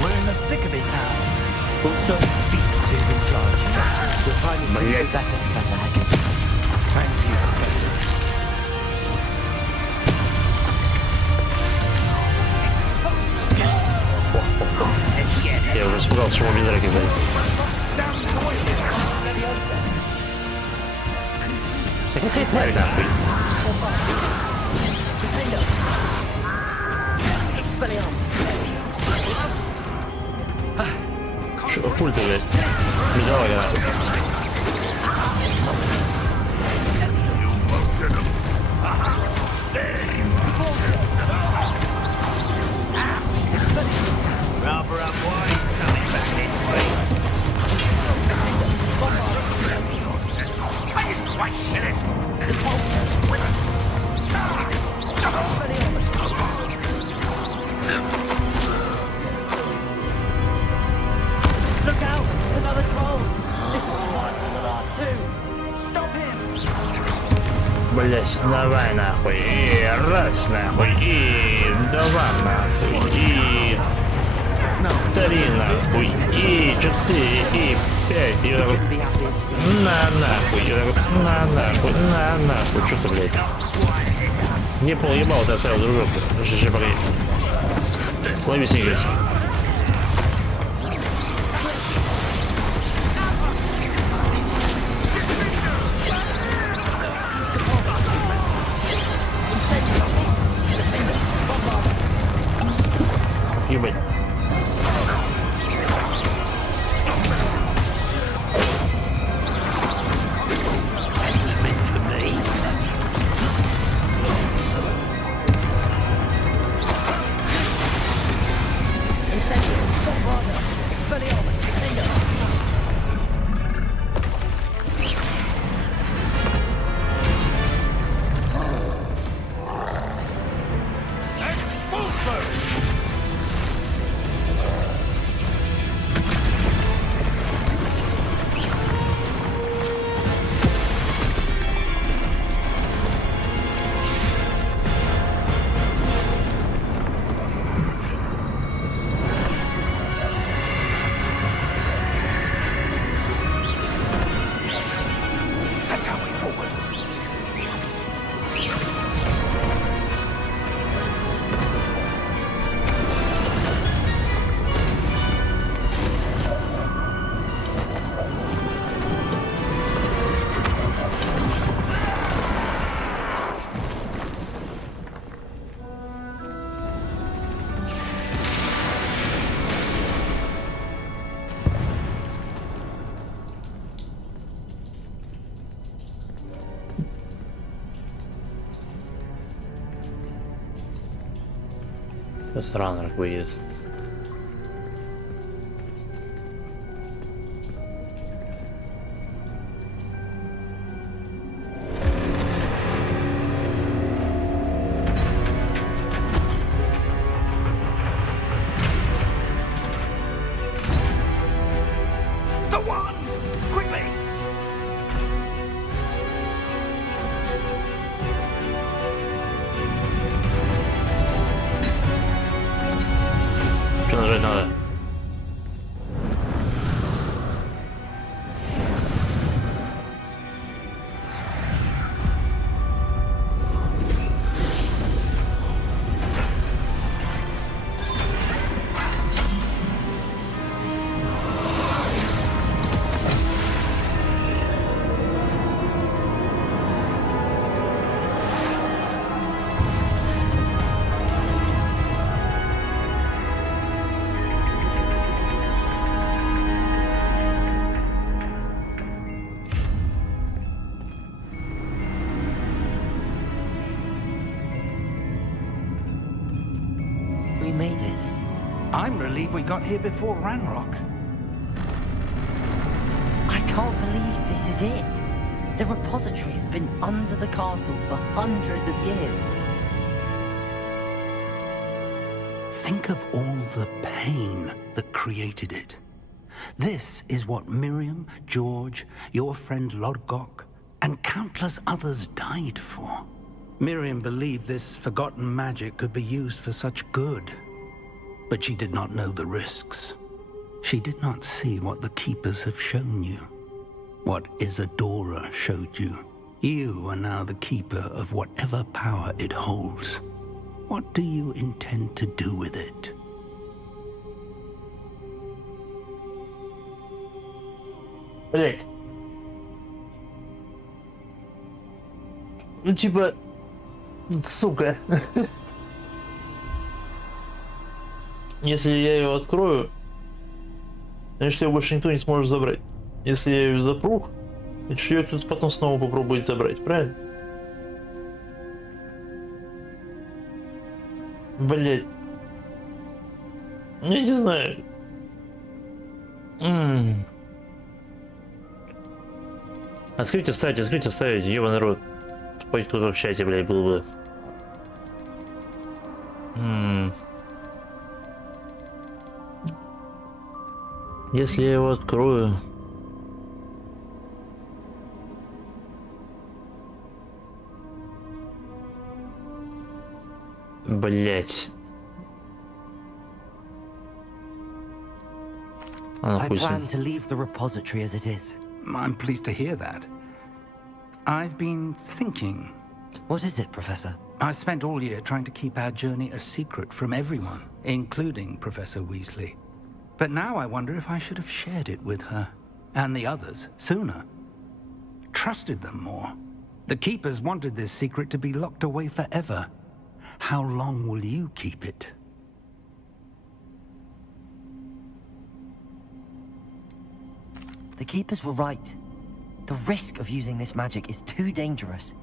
We're in the thick of it now. Also, speak to who's in charge. We'll finally do Блядь. better, Professor Haggard. Thank you, Professor. Я уже испугался, что мобиль драки будет. Да какая тварь, нахуй? Что, хуй ты, блядь? Медовая, нахуй. Rather up wide coming back this way. Look out! Another troll! This one's worse than the last two! Stop him! Блять, давай нахуй. И раз нахуй. И два нахуй. И три нахуй. И 4, и 5. И на нахуй. На нахуй. На нахуй. Что ты, блядь? Не полъебал, ты оставил, дружок. Жижи, погоди. Лови сигарет. Ебать. Странно, как выезд. Что нажать надо? We made it. I'm relieved we got here before Ranrock. I can't believe this is it. The repository has been under the castle for hundreds of years. Think of all the pain that created it. This is what Miriam, George, your friend Lodgok, and countless others died for. Miriam believed this forgotten magic could be used for such good, but she did not know the risks. She did not see what the Keepers have shown you, what Isadora showed you. You are now the Keeper of whatever power it holds. What do you intend to do with it? Блять. Ну типа... Сука. Если я ее открою, значит ее больше никто не сможет забрать. Если я ее запру, значит ее кто-то потом снова попробует забрать, правильно? Блять. Я не знаю. Открыть, оставить, ёбаный рот. Хоть кто-то в чате, блядь, был бы. Если я его открою... Блять. I plan to leave the repository as it is. I'm pleased to hear that. I've been thinking. What is it, Professor? I spent all year trying to keep our journey a secret from everyone, including Professor Weasley. But now I wonder if I should have shared it with her, and the others, sooner. Trusted them more. The Keepers wanted this secret to be locked away forever. How long will you keep it? The Keepers were right. The risk of using this magic is too dangerous.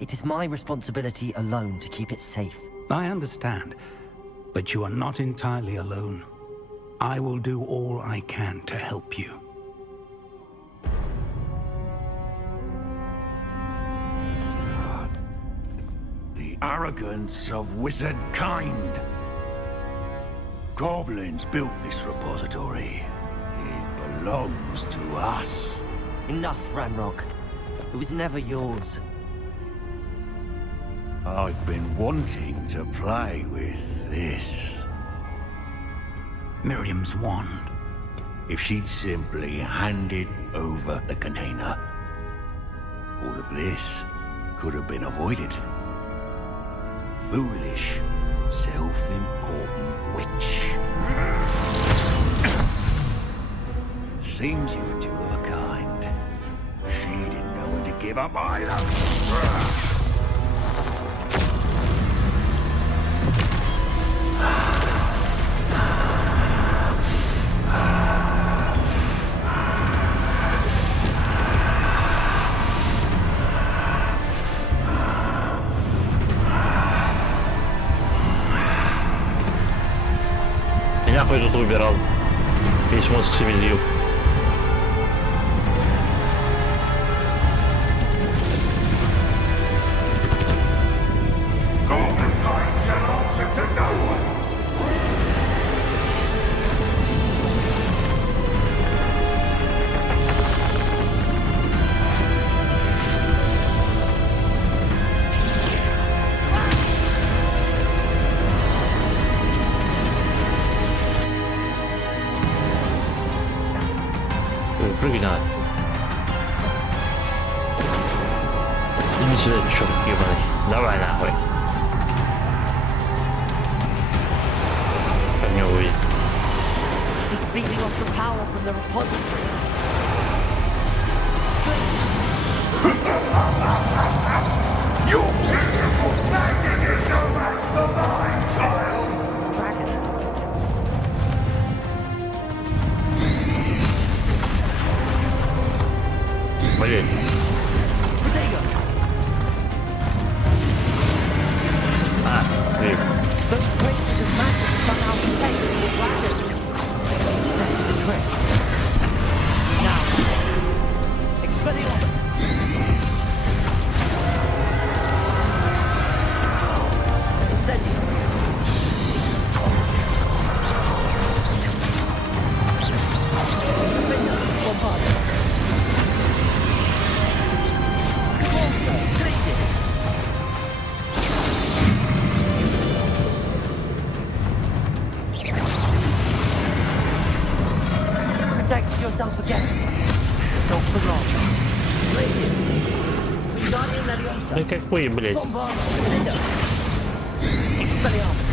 It is my responsibility alone to keep it safe. I understand, but you are not entirely alone. I will do all I can to help you. The arrogance of wizard kind. Goblins built this repository. It belongs to us. Enough, Ranrock. It was never yours. I've been wanting to play with this. Miriam's wand. If she'd simply handed over the container, all of this could have been avoided. Foolish, self-important witch. Seems you were two of a kind. She didn't know when to give up either. Меня хоть тут убирал. Весь мозг себе лил. Прыгай надо. Иди сюда, черт ебаный. Давай нахуй. Как меня увидит. It's feeding off the power from the repository. Your beautiful magic is no match for mine, child. Dragon. Блин. Блин. Those traces of magic somehow contain the dragon. That's the trick. Now, Expelliarmus. Incendio. Bombard. Protect yourself again. Don't for long. Places. Wingardium Leviosa. Да какой, блядь? Bombard. Expelliarmus.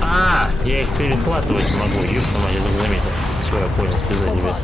А, я их перехватывать могу. Ёпта мать, я только заметил. Все, я понял, ты за тебя.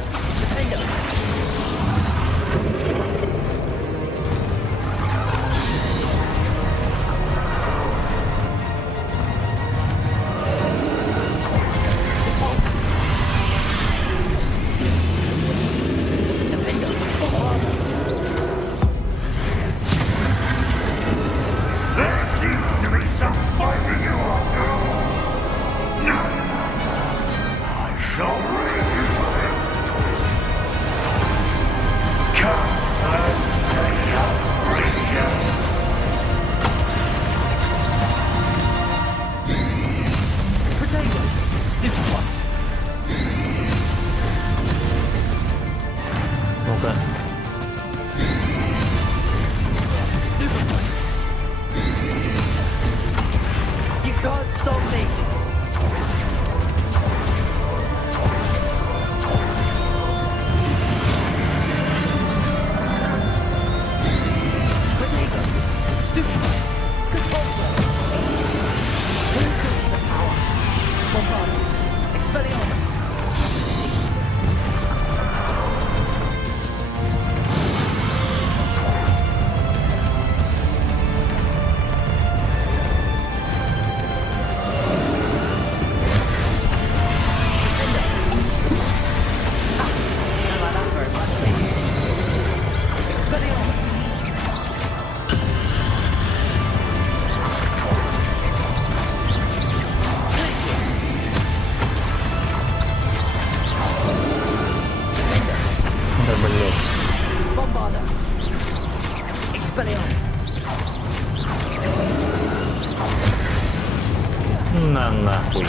На нахуй.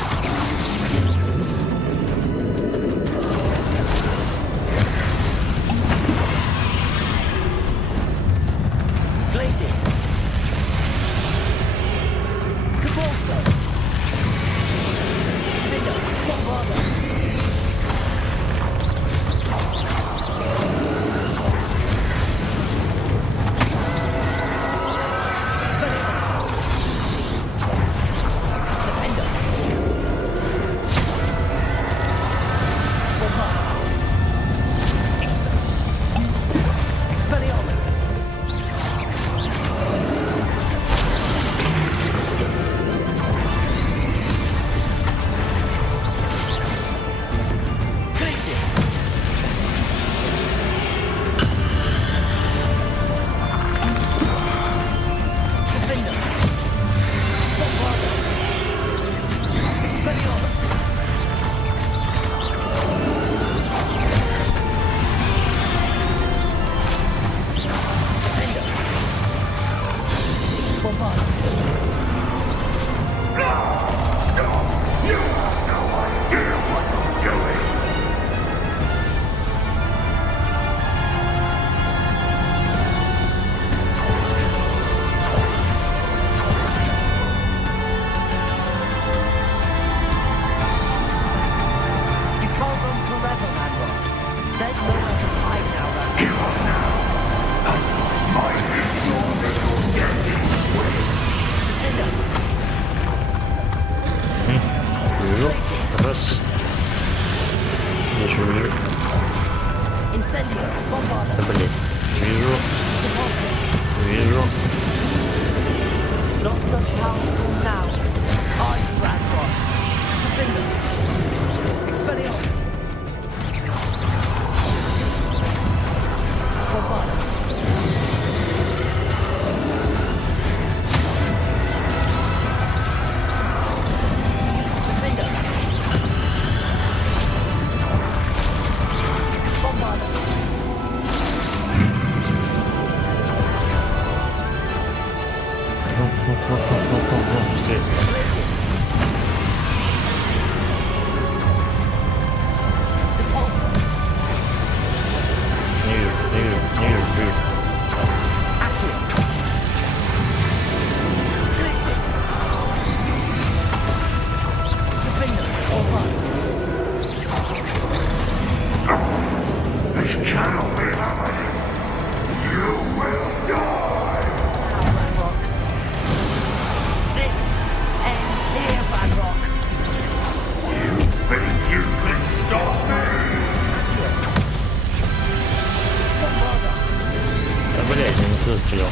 Places. Defaulto. Defender. Bombarder. Раз. Ничего не вижу. Да блять. Вижу. Вижу. Not so powerful now. I'm Radrock. Defenders. Expelliarmus. Bombarder. Defender. Bombarder. Все. Не вижу, не вижу, не вижу, не вижу. This cannot be happening. You will die. This ends here, Radrock. You think you can stop me? Да блять, я не туда стрелял.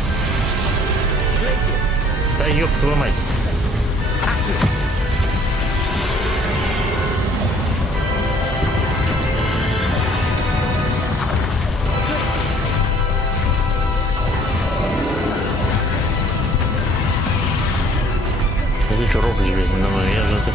Да ёб твою мать. Да ты чё робишь, блядь, на мной? Я же тут...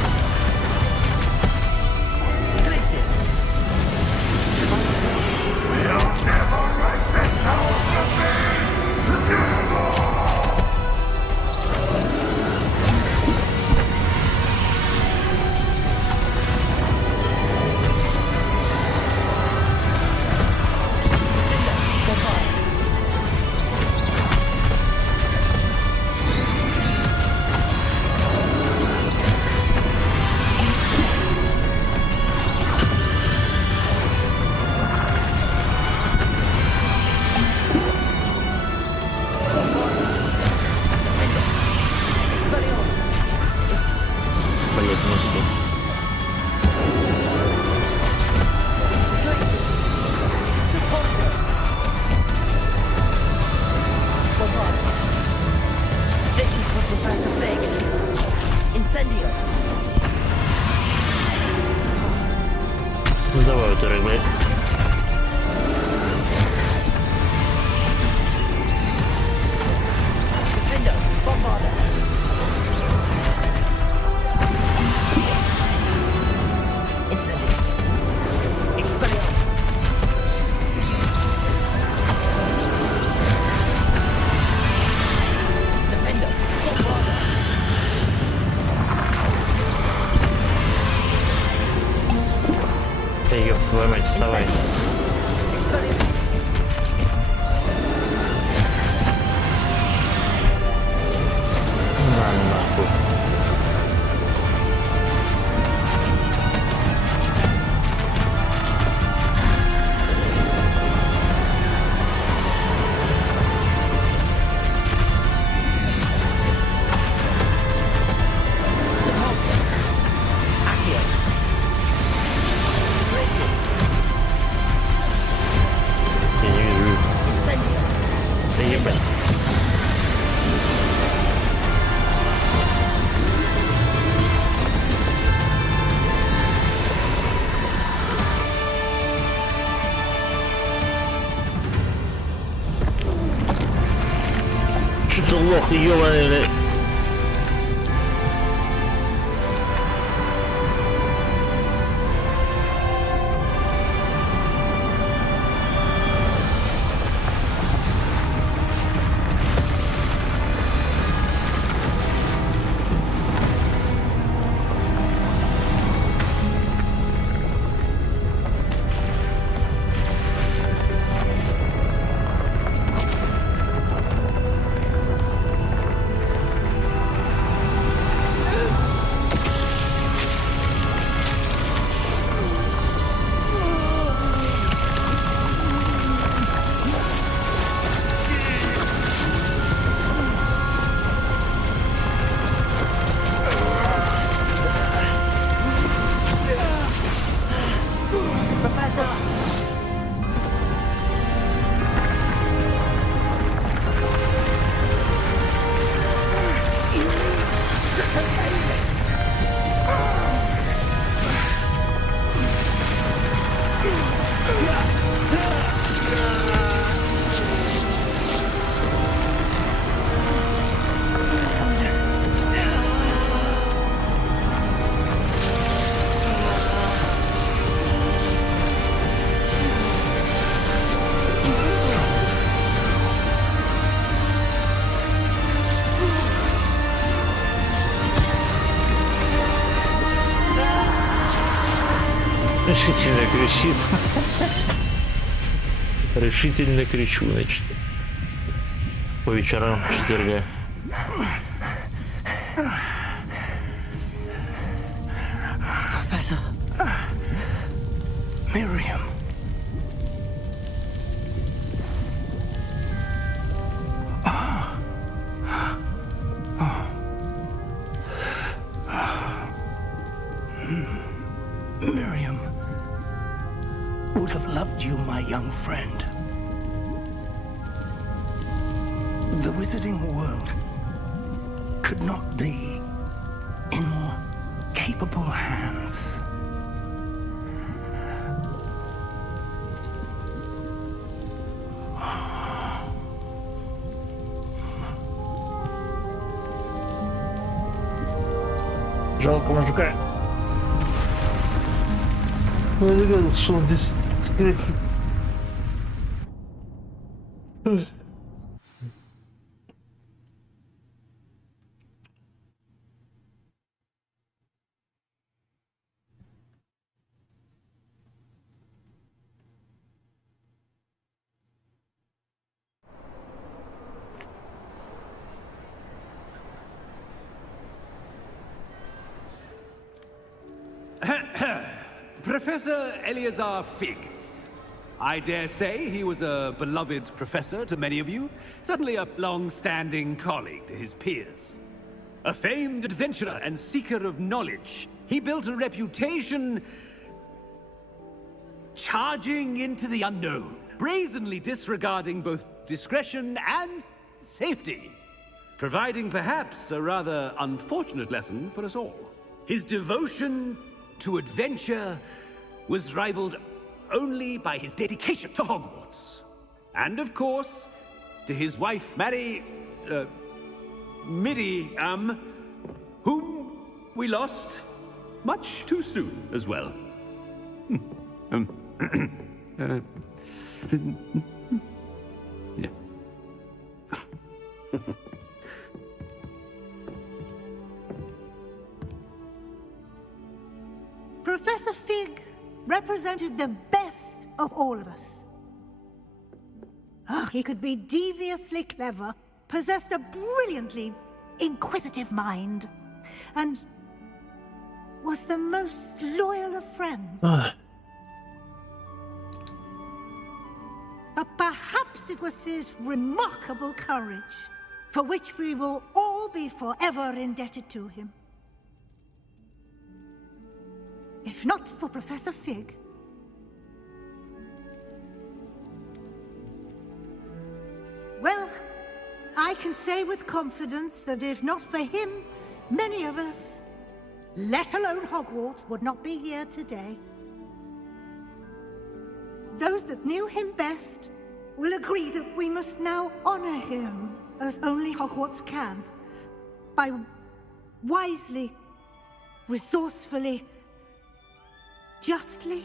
Блять, не успел. This is for Professor Fig. Incendio. Ну давай, утырок, блядь. Defender. Bombarder. Incendio. Expelliarmus. Твою мать, вставай. На нахуй. Что-то лох, ёбаный, блядь. Решительно кричит. Решительно кричу, значит. По вечерам четверга. Professor. Miriam. Miriam would have loved you, my young friend. The wizarding world could not be in more capable hands. Жалко мужика. Я догадался, что он здесь. Professor Eleazar Fig. I dare say he was a beloved professor to many of you, certainly a long-standing colleague to his peers. A famed adventurer and seeker of knowledge, he built a reputation charging into the unknown, brazenly disregarding both discretion and safety, providing perhaps a rather unfortunate lesson for us all. His devotion to adventure was rivaled only by his dedication to Hogwarts. And of course, to his wife, Miriam, whom we lost much too soon as well. Yeah. Professor Fig represented the best of all of us. Oh, he could be deviously clever, possessed a brilliantly inquisitive mind, and was the most loyal of friends. But perhaps it was his remarkable courage, for which we will all be forever indebted to him. If not for Professor Fig, well, I can say with confidence that if not for him, many of us, let alone Hogwarts, would not be here today. Those that knew him best will agree that we must now honor him as only Hogwarts can, by wisely, resourcefully, justly,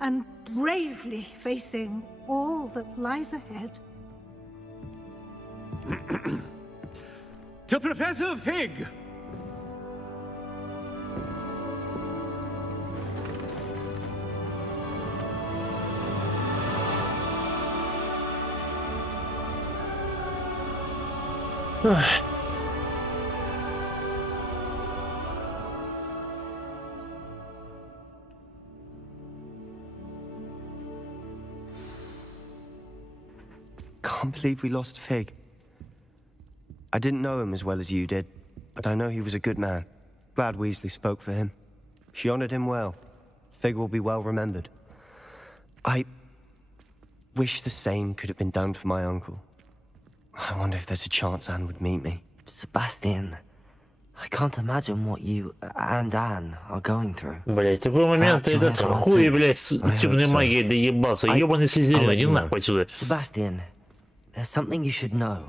and bravely facing all that lies ahead. To Professor Fig! Can't believe we lost Fig. I didn't know him as well as you did, but I know he was a good man. Glad Weasley spoke for him. She honored him well. Fig will be well remembered. I wish the same could have been done for my uncle. I wonder if there's a chance Anne would meet me. Sebastian, I can't imagine what you and Anne are going through. Блять, такой момент этот хуй, блять, с темной магией доебался. Ёбаный Слизерин, иди нахуй отсюда. Sebastian, there's something you should know.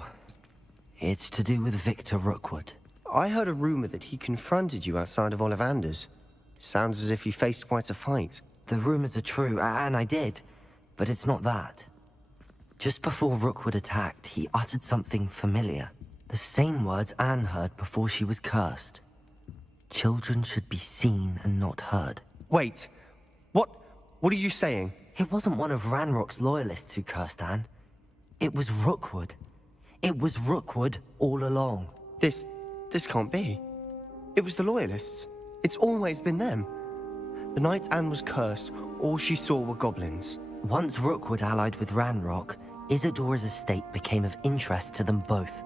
It's to do with Victor Rookwood. I heard a rumor that he confronted you outside of Ollivander's. Sounds as if you faced quite a fight. The rumors are true, and I did, but it's not that. Just before Rookwood attacked, he uttered something familiar. The same words Anne heard before she was cursed. Children should be seen and not heard. Wait, what are you saying? It wasn't one of Ranrock's loyalists who cursed Anne. It was Rookwood. It was Rookwood all along. This can't be. It was the loyalists. It's always been them. The night Anne was cursed, all she saw were goblins. Once Rookwood allied with Ranrock, Isadora's estate became of interest to them both.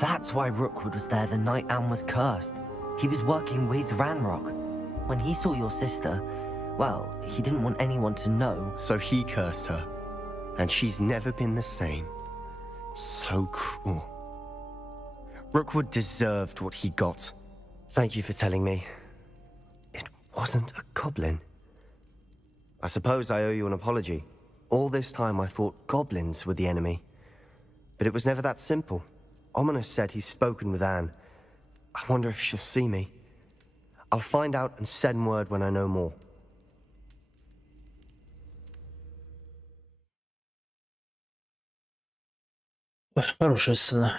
That's why Rookwood was there the night Anne was cursed. He was working with Ranrock. When he saw your sister, well, he didn't want anyone to know. So he cursed her. And she's never been the same. So cruel. Rookwood deserved what he got. Thank you for telling me. It wasn't a goblin. I suppose I owe you an apology. All this time I thought goblins were the enemy. But it was never that simple. Ominous said he's spoken with Anne. I wonder if she'll see me. I'll find out and send word when I know more. Хорошая сцена.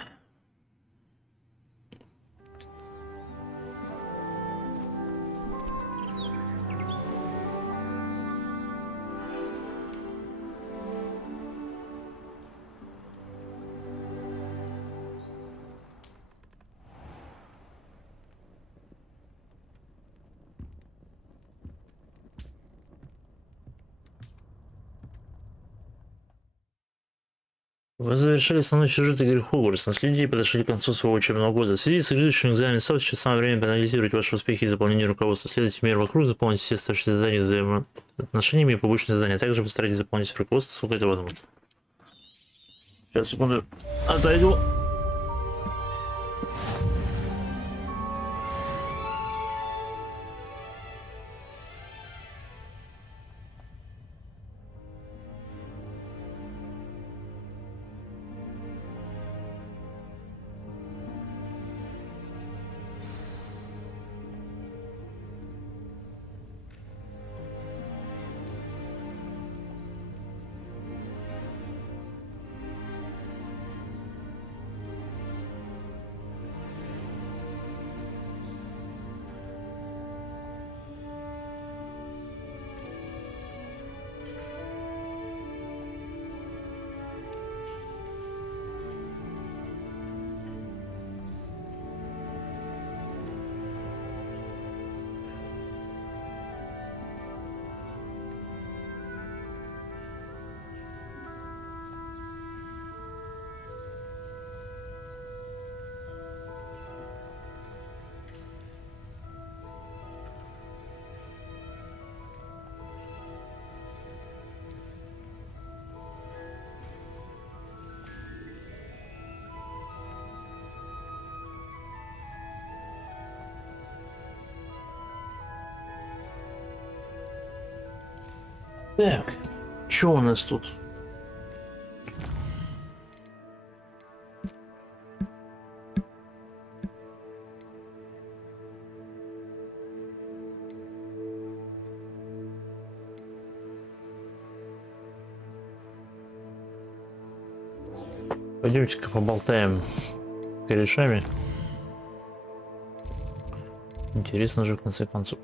Вы завершили основной сюжет игры Хогвартс. Наследие подошли к концу своего учебного года. В связи с грядущим экзаменом сообщества самое время проанализировать ваши успехи и заполнение руководства. Следуйте мир вокруг, заполните все оставшиеся задания взаимоотношениями и побочные задания. Также постарайтесь заполнить руководство, сколько это возможно. Сейчас, секунду. Отойду. Так, что у нас тут? Пойдемте-ка поболтаем с корешами. Интересно же в конце концов.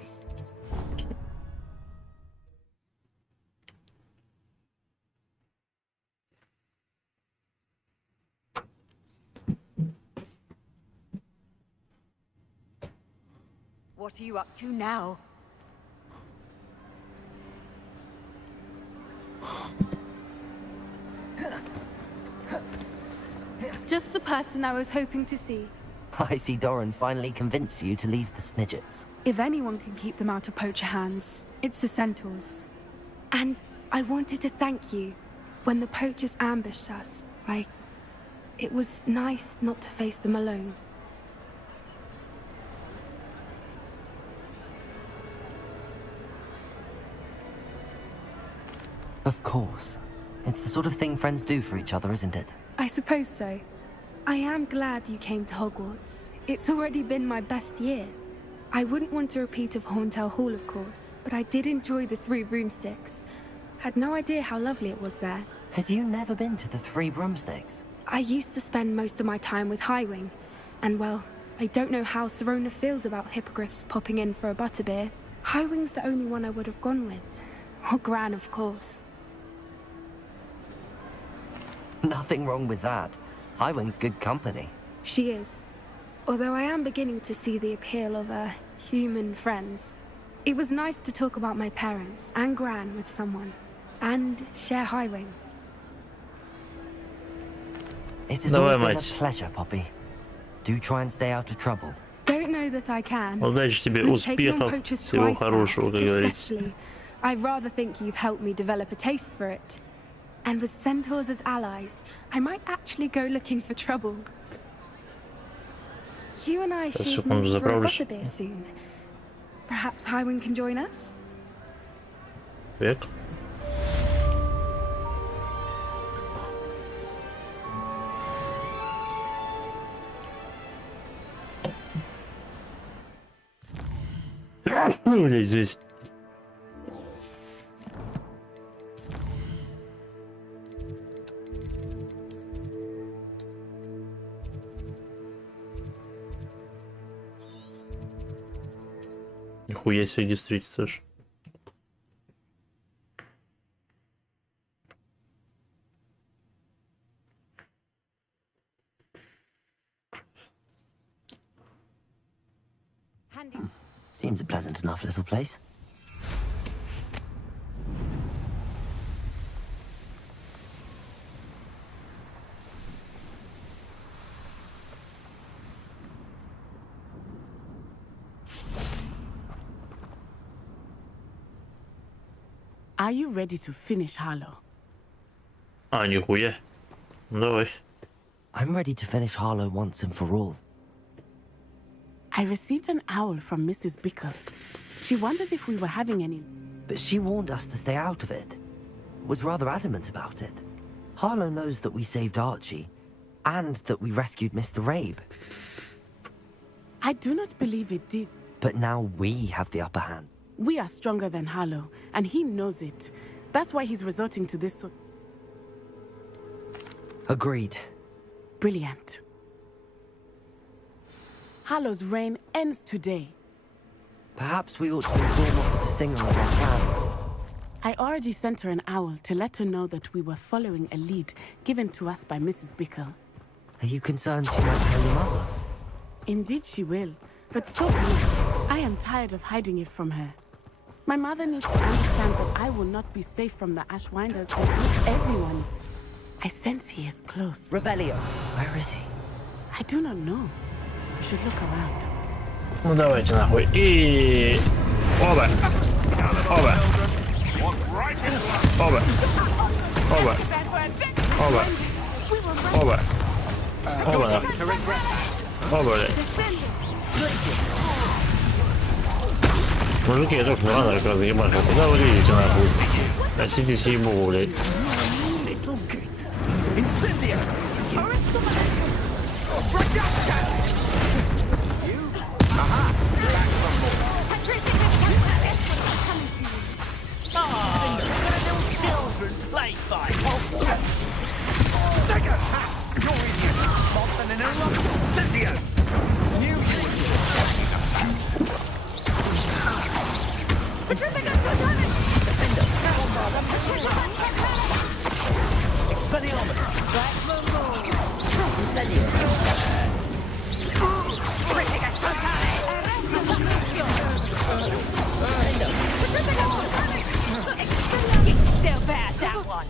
What are you up to now? Just the person I was hoping to see. I see Doran finally convinced you to leave the Snidgets. If anyone can keep them out of poacher hands, it's the centaurs. And I wanted to thank you. When the poachers ambushed us, it was nice not to face them alone. Of course. It's the sort of thing friends do for each other, isn't it? I suppose so. I am glad you came to Hogwarts. It's already been my best year. I wouldn't want a repeat of Horntail Hall, of course, but I did enjoy the Three Broomsticks. Had no idea how lovely it was there. Had you never been to the Three Broomsticks? I used to spend most of my time with Highwing, and well, I don't know how Serona feels about hippogriffs popping in for a butterbeer. Highwing's the only one I would have gone with. Or Gran, of course. Nothing wrong with that. Highwing's good company. She is. Although I am beginning to see the appeal of human friends. It was nice to talk about my parents and Gran with someone. And share Highwing. It has always been a pleasure, Poppy. Do try and stay out of trouble. Don't know that I can. Удачи тебе, We've taken on успехов, poachers всего twice now, хорошего, как говорится. successfully. I rather think you've helped me develop a taste for it. And with centaurs as allies, I might actually go looking for trouble. You and I should meet for a butterbeer soon. Perhaps Highwing can join us? Так. Ну, блядь, здесь. Нихуя себе, где встретиться аж. Seems a pleasant enough little place. Are you ready to finish Harlow? А, нихуя. Давай. I'm ready to finish Harlow once and for all. I received an owl from Mrs. Bickle. She wondered if we were having any... But she warned us to stay out of it. Was rather adamant about it. Harlow knows that we saved Archie, and that we rescued Mr. Rabe. I do not believe it did. But now we have the upper hand. We are stronger than Harlow, and he knows it. That's why he's resorting to this sort... Agreed. Brilliant. Harlow's reign ends today. Perhaps we ought to inform Officer Singer of our plans. I already sent her an owl to let her know that we were following a lead given to us by Mrs. Bickle. Are you concerned she might tell your mother? Indeed she will, but so be it. I am tired of hiding it from her. My mother needs to understand that I will not be safe from the Ashwinders until everyone... I sense he is close. Revelio. Where is he? I do not know. We should look around. Ну давайте нахуй. И... Оба. Оба. Оба. Оба. Оба. Оба. Оба нахуй. Оба, блядь. Мужики, я тоже рано как раз ебать. Куда вы лезете нахуй? Носитесь ему, блядь. Still bad, that one.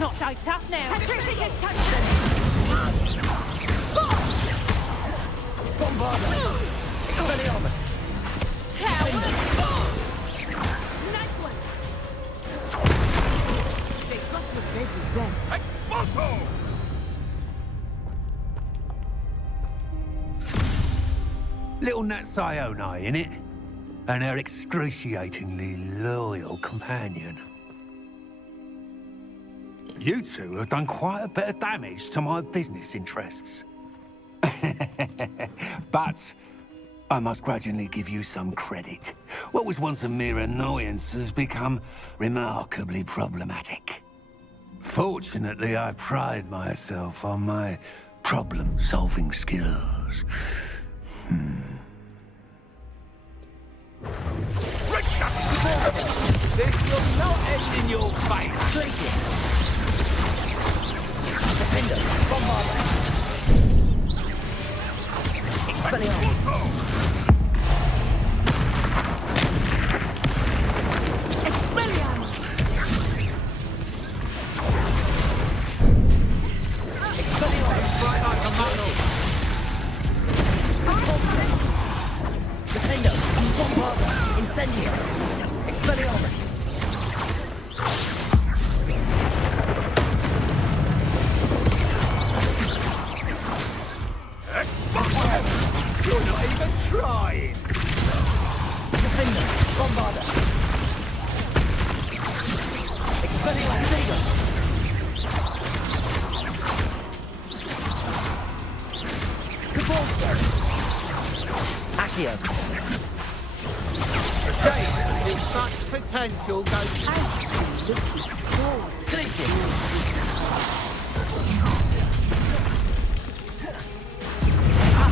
Not so tough now. Little Nat Sione, innit? And her excruciatingly loyal companion. You two have done quite a bit of damage to my business interests. But I must grudgingly give you some credit. What was once a mere annoyance has become remarkably problematic. Fortunately, I pride myself on my problem-solving skills. This will not end in your face. Listen. Defender, bombarder. Expelliarmus. Expelliarmus. Expelliarmus. Right like a muzzle. Defender, bombarder, incendio. Expelliarmus. You're not even trying. Defender, bombarder. Expelliarmus. Cabalso. Accio. A shame that such potential goes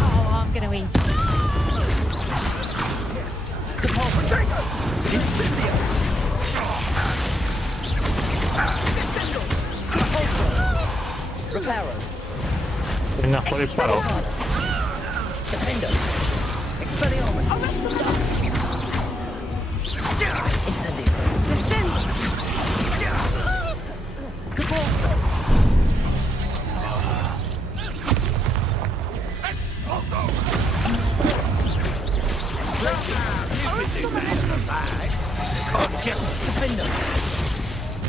Oh, I'm gonna eat. Incendio. Reparo. Nahua reparo. Defender. Expelliarmus. Incendio. Defender. Cabalso. Defender.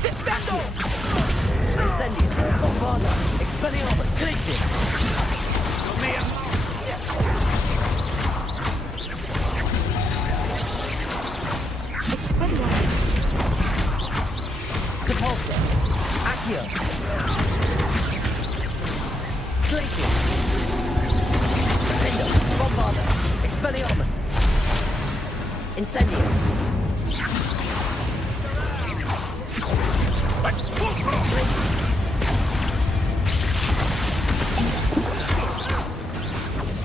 Defendo. Incendio. Bombarda. Expelliarmus. Glacius. Capulso. Accio. Glacius. Defender. Bombarda. Expelliarmus. Incendio.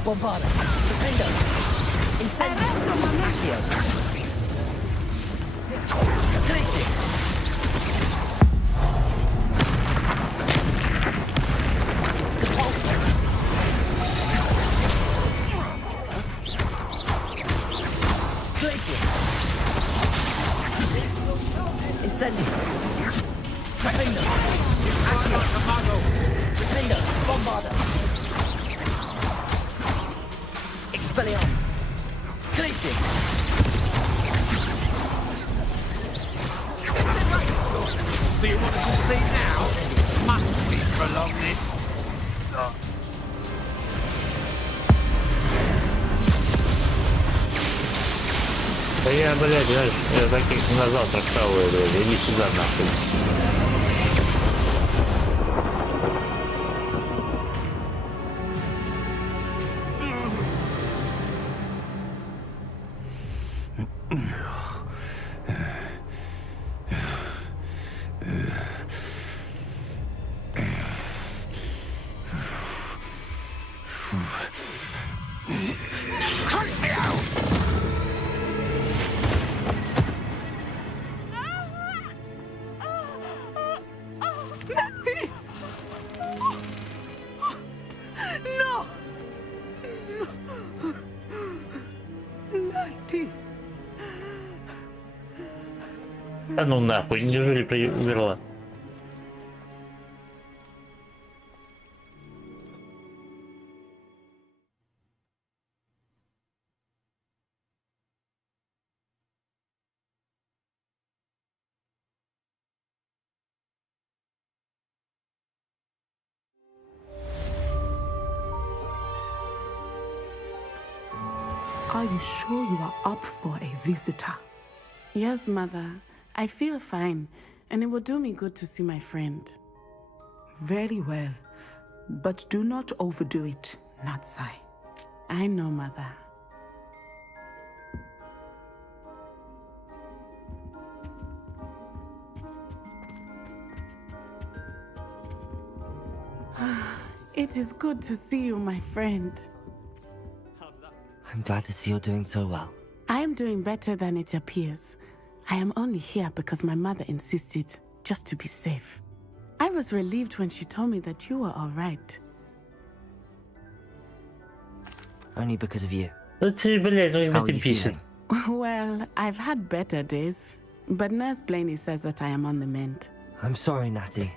Bombarda. Defender. Incendio. Accio. Glacius. Incendio. Defender. Accio. Defender. Bombarda. Expelliarmus. Glacius. Do you want to concede now? Must we prolong this? Да я, блядь, я таких на завтрак хаваю, блядь, иди сюда нахуй. Да ну нахуй, неужели умерла? Are you sure you are up for a visitor? Yes, Mother. I feel fine, and it will do me good to see my friend. Very well. But do not overdo it, Natsai. I know, Mother. It is good to see you, my friend. I'm glad to see you're doing so well. I am doing better than it appears. I am only here because my mother insisted, just to be safe. I was relieved when she told me that you were all right. Only because of you. How are you feeling? Well, I've had better days, but Nurse Blaney says that I am on the mend. I'm sorry, Natty.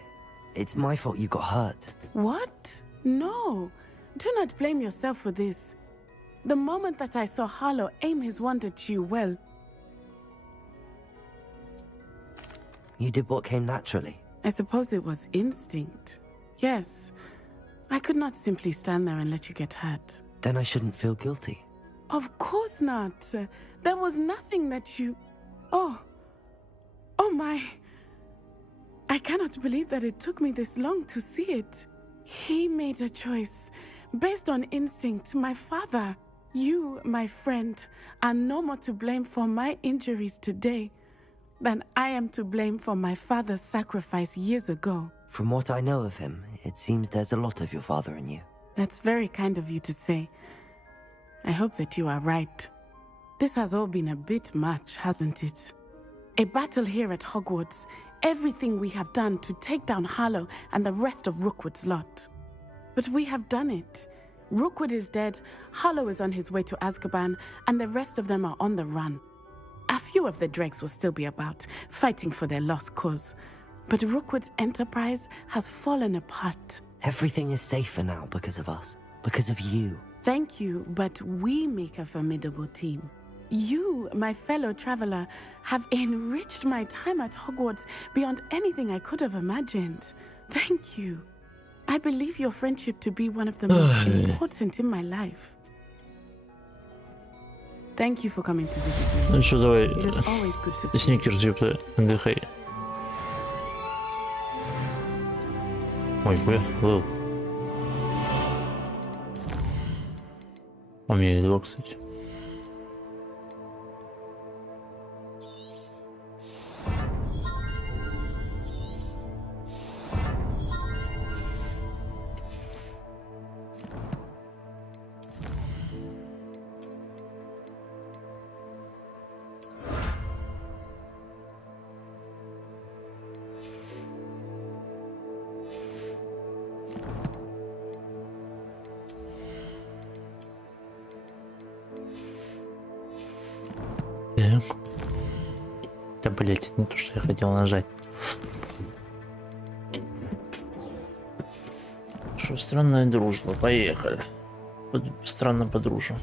It's my fault you got hurt. What? No. Do not blame yourself for this. The moment that I saw Harlow aim his wand at you, well... You did what came naturally. I suppose it was instinct. Yes. I could not simply stand there and let you get hurt. Then I shouldn't feel guilty. Of course not. There was nothing that you... Oh. Oh my. I cannot believe that it took me this long to see it. He made a choice. Based on instinct, my father... You, my friend, are no more to blame for my injuries today than I am to blame for my father's sacrifice years ago. From what I know of him, it seems there's a lot of your father in you. That's very kind of you to say. I hope that you are right. This has all been a bit much, hasn't it? A battle here at Hogwarts, everything we have done to take down Harlow and the rest of Rookwood's lot. But we have done it. Rookwood is dead, Harlow is on his way to Azkaban, and the rest of them are on the run. A few of the dregs will still be about, fighting for their lost cause. But Rookwood's enterprise has fallen apart. Everything is safer now because of us. Because of you. Thank you, but we make a formidable team. You, my fellow traveler, have enriched my time at Hogwarts beyond anything I could have imagined. Thank you. I believe your friendship to be one of the most important in my life. Thank you for coming to visit me. Ну что, давай. It is always good to see. Сникерс, ёпта, отдыхай. Ой, был. У меня два, кстати. Да, блять, не то, что я хотел нажать. Что, странная дружба, поехали. Странно подружим.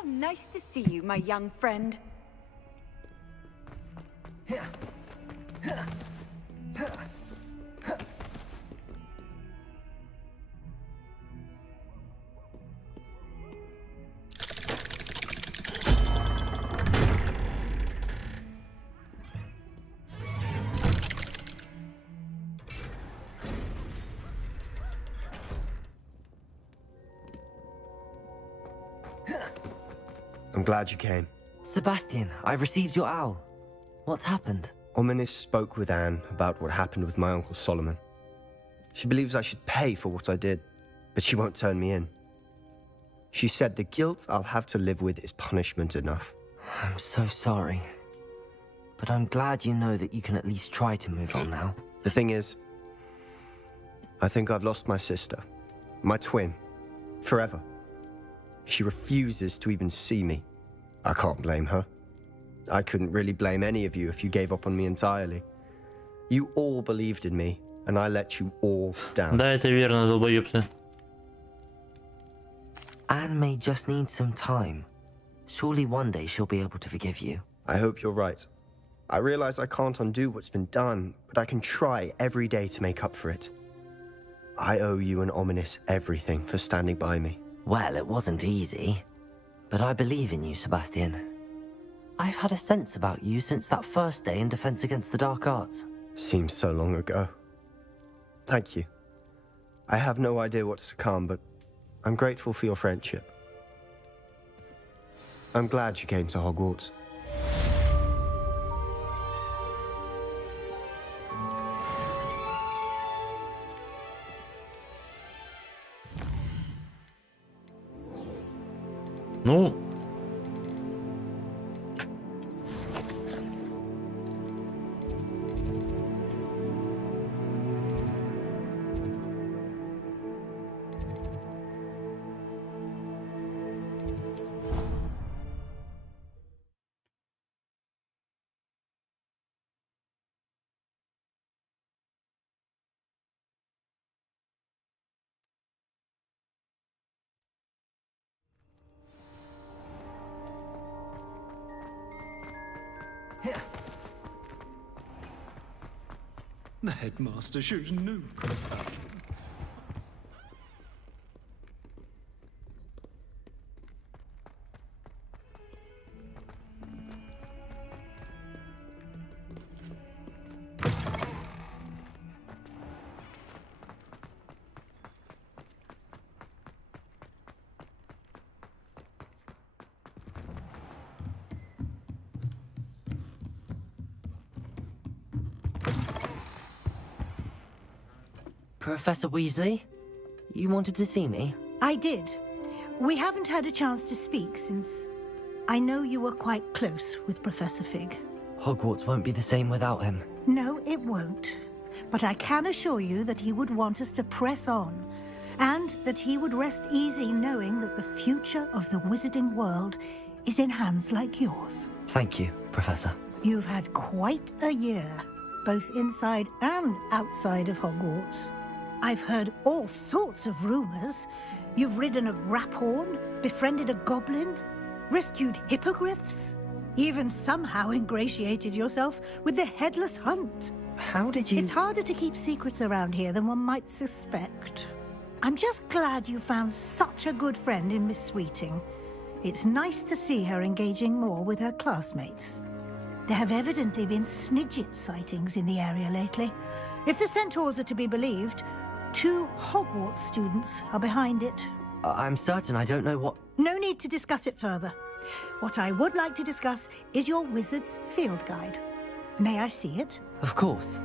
How nice to see you, my young friend. I'm glad you came. Sebastian, I've received your owl. What's happened? Ominis spoke with Anne about what happened with my Uncle Solomon. She believes I should pay for what I did, but she won't turn me in. She said the guilt I'll have to live with is punishment enough. I'm so sorry. But I'm glad you know that you can at least try to move on now. The thing is, I think I've lost my sister, my twin, forever. She refuses to even see me. I can't blame her. I couldn't really blame any of you if you gave up on me entirely. You all believed in me, and I let you all down. Да, это верно, долбоёбцы. Anne may just need some time. Surely one day she'll be able to forgive you. I hope you're right. I realize I can't undo what's been done, but I can try every day to make up for it. I owe you and Ominis everything for standing by me. Well, it wasn't easy. But I believe in you, Sebastian. I've had a sense about you since that first day in Defense Against the Dark Arts. Seems so long ago. Thank you. I have no idea what's to come, but I'm grateful for your friendship. I'm glad you came to Hogwarts. Ну... The headmaster shows no compassion. Professor Weasley, you wanted to see me? I did. We haven't had a chance to speak since I know you were quite close with Professor Fig. Hogwarts won't be the same without him. No, it won't. But I can assure you that he would want us to press on, and that he would rest easy knowing that the future of the wizarding world is in hands like yours. Thank you, Professor. You've had quite a year, both inside and outside of Hogwarts. I've heard all sorts of rumors. You've ridden a graphorn, befriended a goblin, rescued hippogriffs, even somehow ingratiated yourself with the Headless Hunt. How did you... It's harder to keep secrets around here than one might suspect. I'm just glad you found such a good friend in Miss Sweeting. It's nice to see her engaging more with her classmates. There have evidently been Snidget sightings in the area lately. If the centaurs are to be believed, 2 Hogwarts students are behind it. I'm certain I don't know what... No need to discuss it further. What I would like to discuss is your wizard's field guide. May I see it? Of course.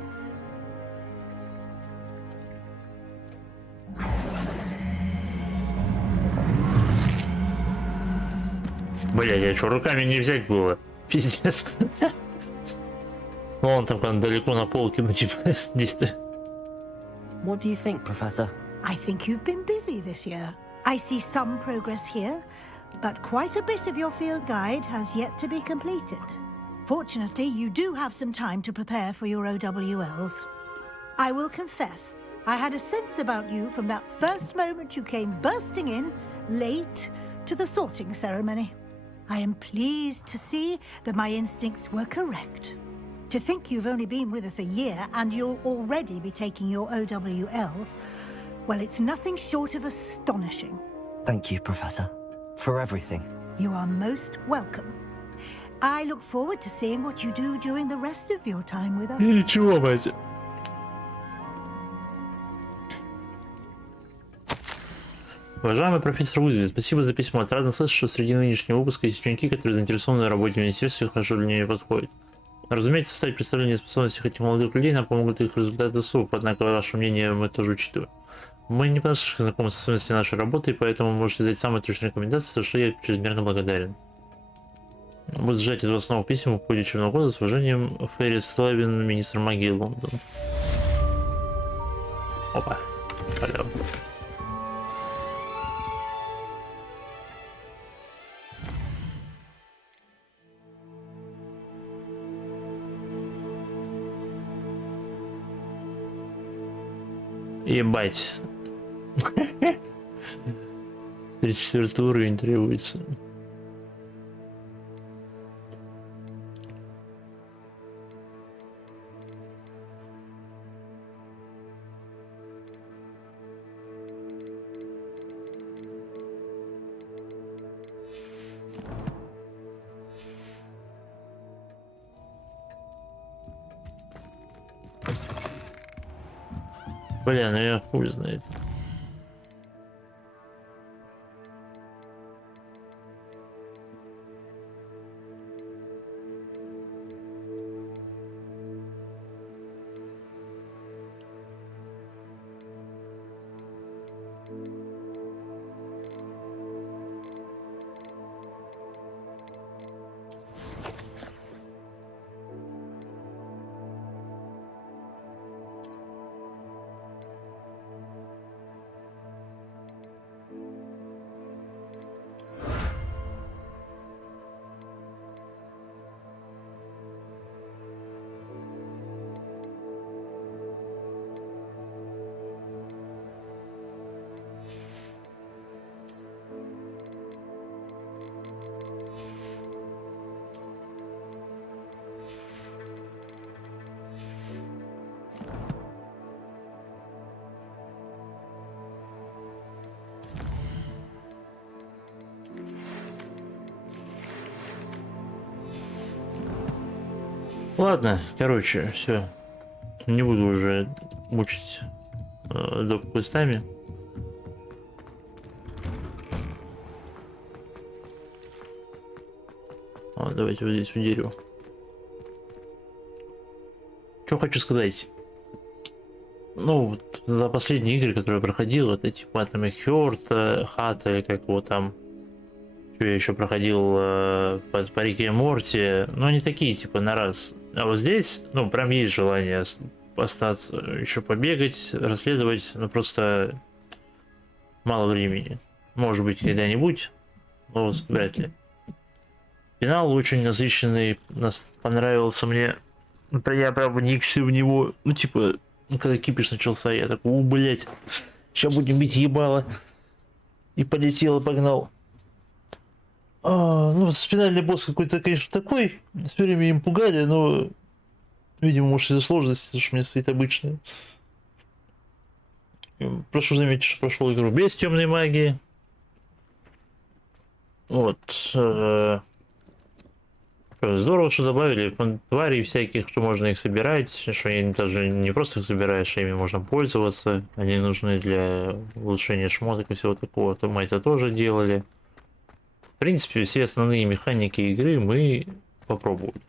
Блядь, а что, руками не взять было? Пиздец. Ну он там далеко на полке, ну типа, действие. What do you think, Professor? I think you've been busy this year. I see some progress here, but quite a bit of your field guide has yet to be completed. Fortunately, you do have some time to prepare for your OWLs. I will confess, I had a sense about you from that first moment you came bursting in, late, to the sorting ceremony. I am pleased to see that my instincts were correct. To think you've only been with us a year and you'll already be taking your OWLs, well, it's nothing short of astonishing. Thank you, Professor, for everything. You are most welcome. I look forward to seeing what you do during the rest of your time with us. Ничего, мать. Уважаемый профессор Узи, спасибо за письмо. Отрадно слышать, что среди нынешнего выпуска есть ученики, которые заинтересованы в работе в министерстве и хорошо для нее подходят. Разумеется, составить представление о способностях этих молодых людей нам помогут их результаты СУП, однако ваше мнение мы тоже учитываем. Мы не понаслышке знакомы с особенностями нашей работы, и поэтому можете дать самые точные рекомендации, за что я чрезмерно благодарен. Буду сжать из вас новых писем в ходе учебного года. С уважением, Феррис Славин, министр магии Лондон. Опа. Алло. Ебать. 34 уровень требуется. Бля, ну я хуй знает. Ладно, короче, все. Не буду уже мучить доп. Квестами. Давайте вот здесь у дерева. Что хочу сказать. Ну, вот за последние игры, которые я проходил, это типа Atomic Heart, Хата, или как его там. Что я еще проходил по реке Морти. Но они такие, типа, на раз. А вот здесь, ну, прям есть желание остаться, еще побегать, расследовать, но просто мало времени. Может быть, когда-нибудь, но вряд ли. Финал очень насыщенный, понравился мне. Я прям вникся в него. Ну, типа, когда кипиш начался, я такой, блять, сейчас будем бить ебало. И полетел, и погнал. Ну, финальный босс какой-то, конечно, такой. Все время им пугали, но, видимо, может, из-за сложности, потому что у меня стоит обычный. Прошу заметить, что прошел игру без темной магии. Вот. Здорово, что добавили тварей всяких, что можно их собирать, что они даже не просто их собираешь, а ими можно пользоваться. Они нужны для улучшения шмоток и всего такого. То мы это тоже делали. В принципе, все основные механики игры мы попробовали.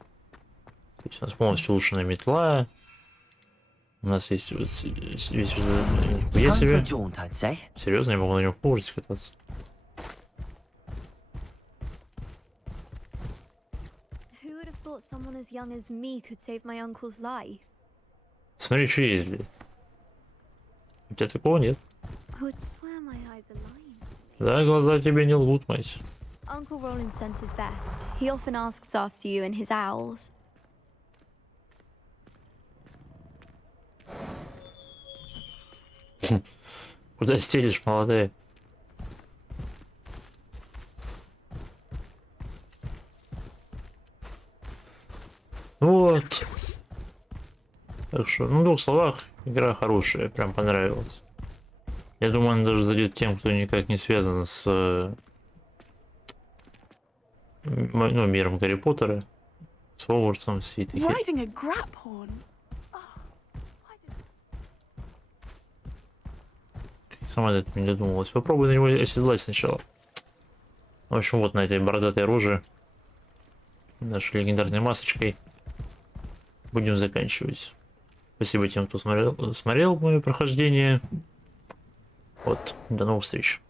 То есть у нас полностью улучшенная метла. У нас есть вот весь... Я себе... Серьезно, я могу на нем в Хогвартсе кататься. Смотри, что есть, блядь. У тебя такого нет. Да, глаза тебе не лгут, мать. Uncle Roland sends his best. He often asks after you and his owls. Куда стелишь, молодая? Вот. Так что, ну, в двух словах, игра хорошая, прям понравилась. Я думаю, она даже зайдет тем, кто никак не связан с ну, миром Гарри Поттера, с Хогвартсом, с этой херней. Riding a grapphorn. Сама до этого не додумалась. Попробуй на него оседлать сначала. В общем, вот на этой бородатой роже, нашей легендарной масочкой, будем заканчивать. Спасибо тем, кто смотрел мое прохождение. Вот, до новых встреч.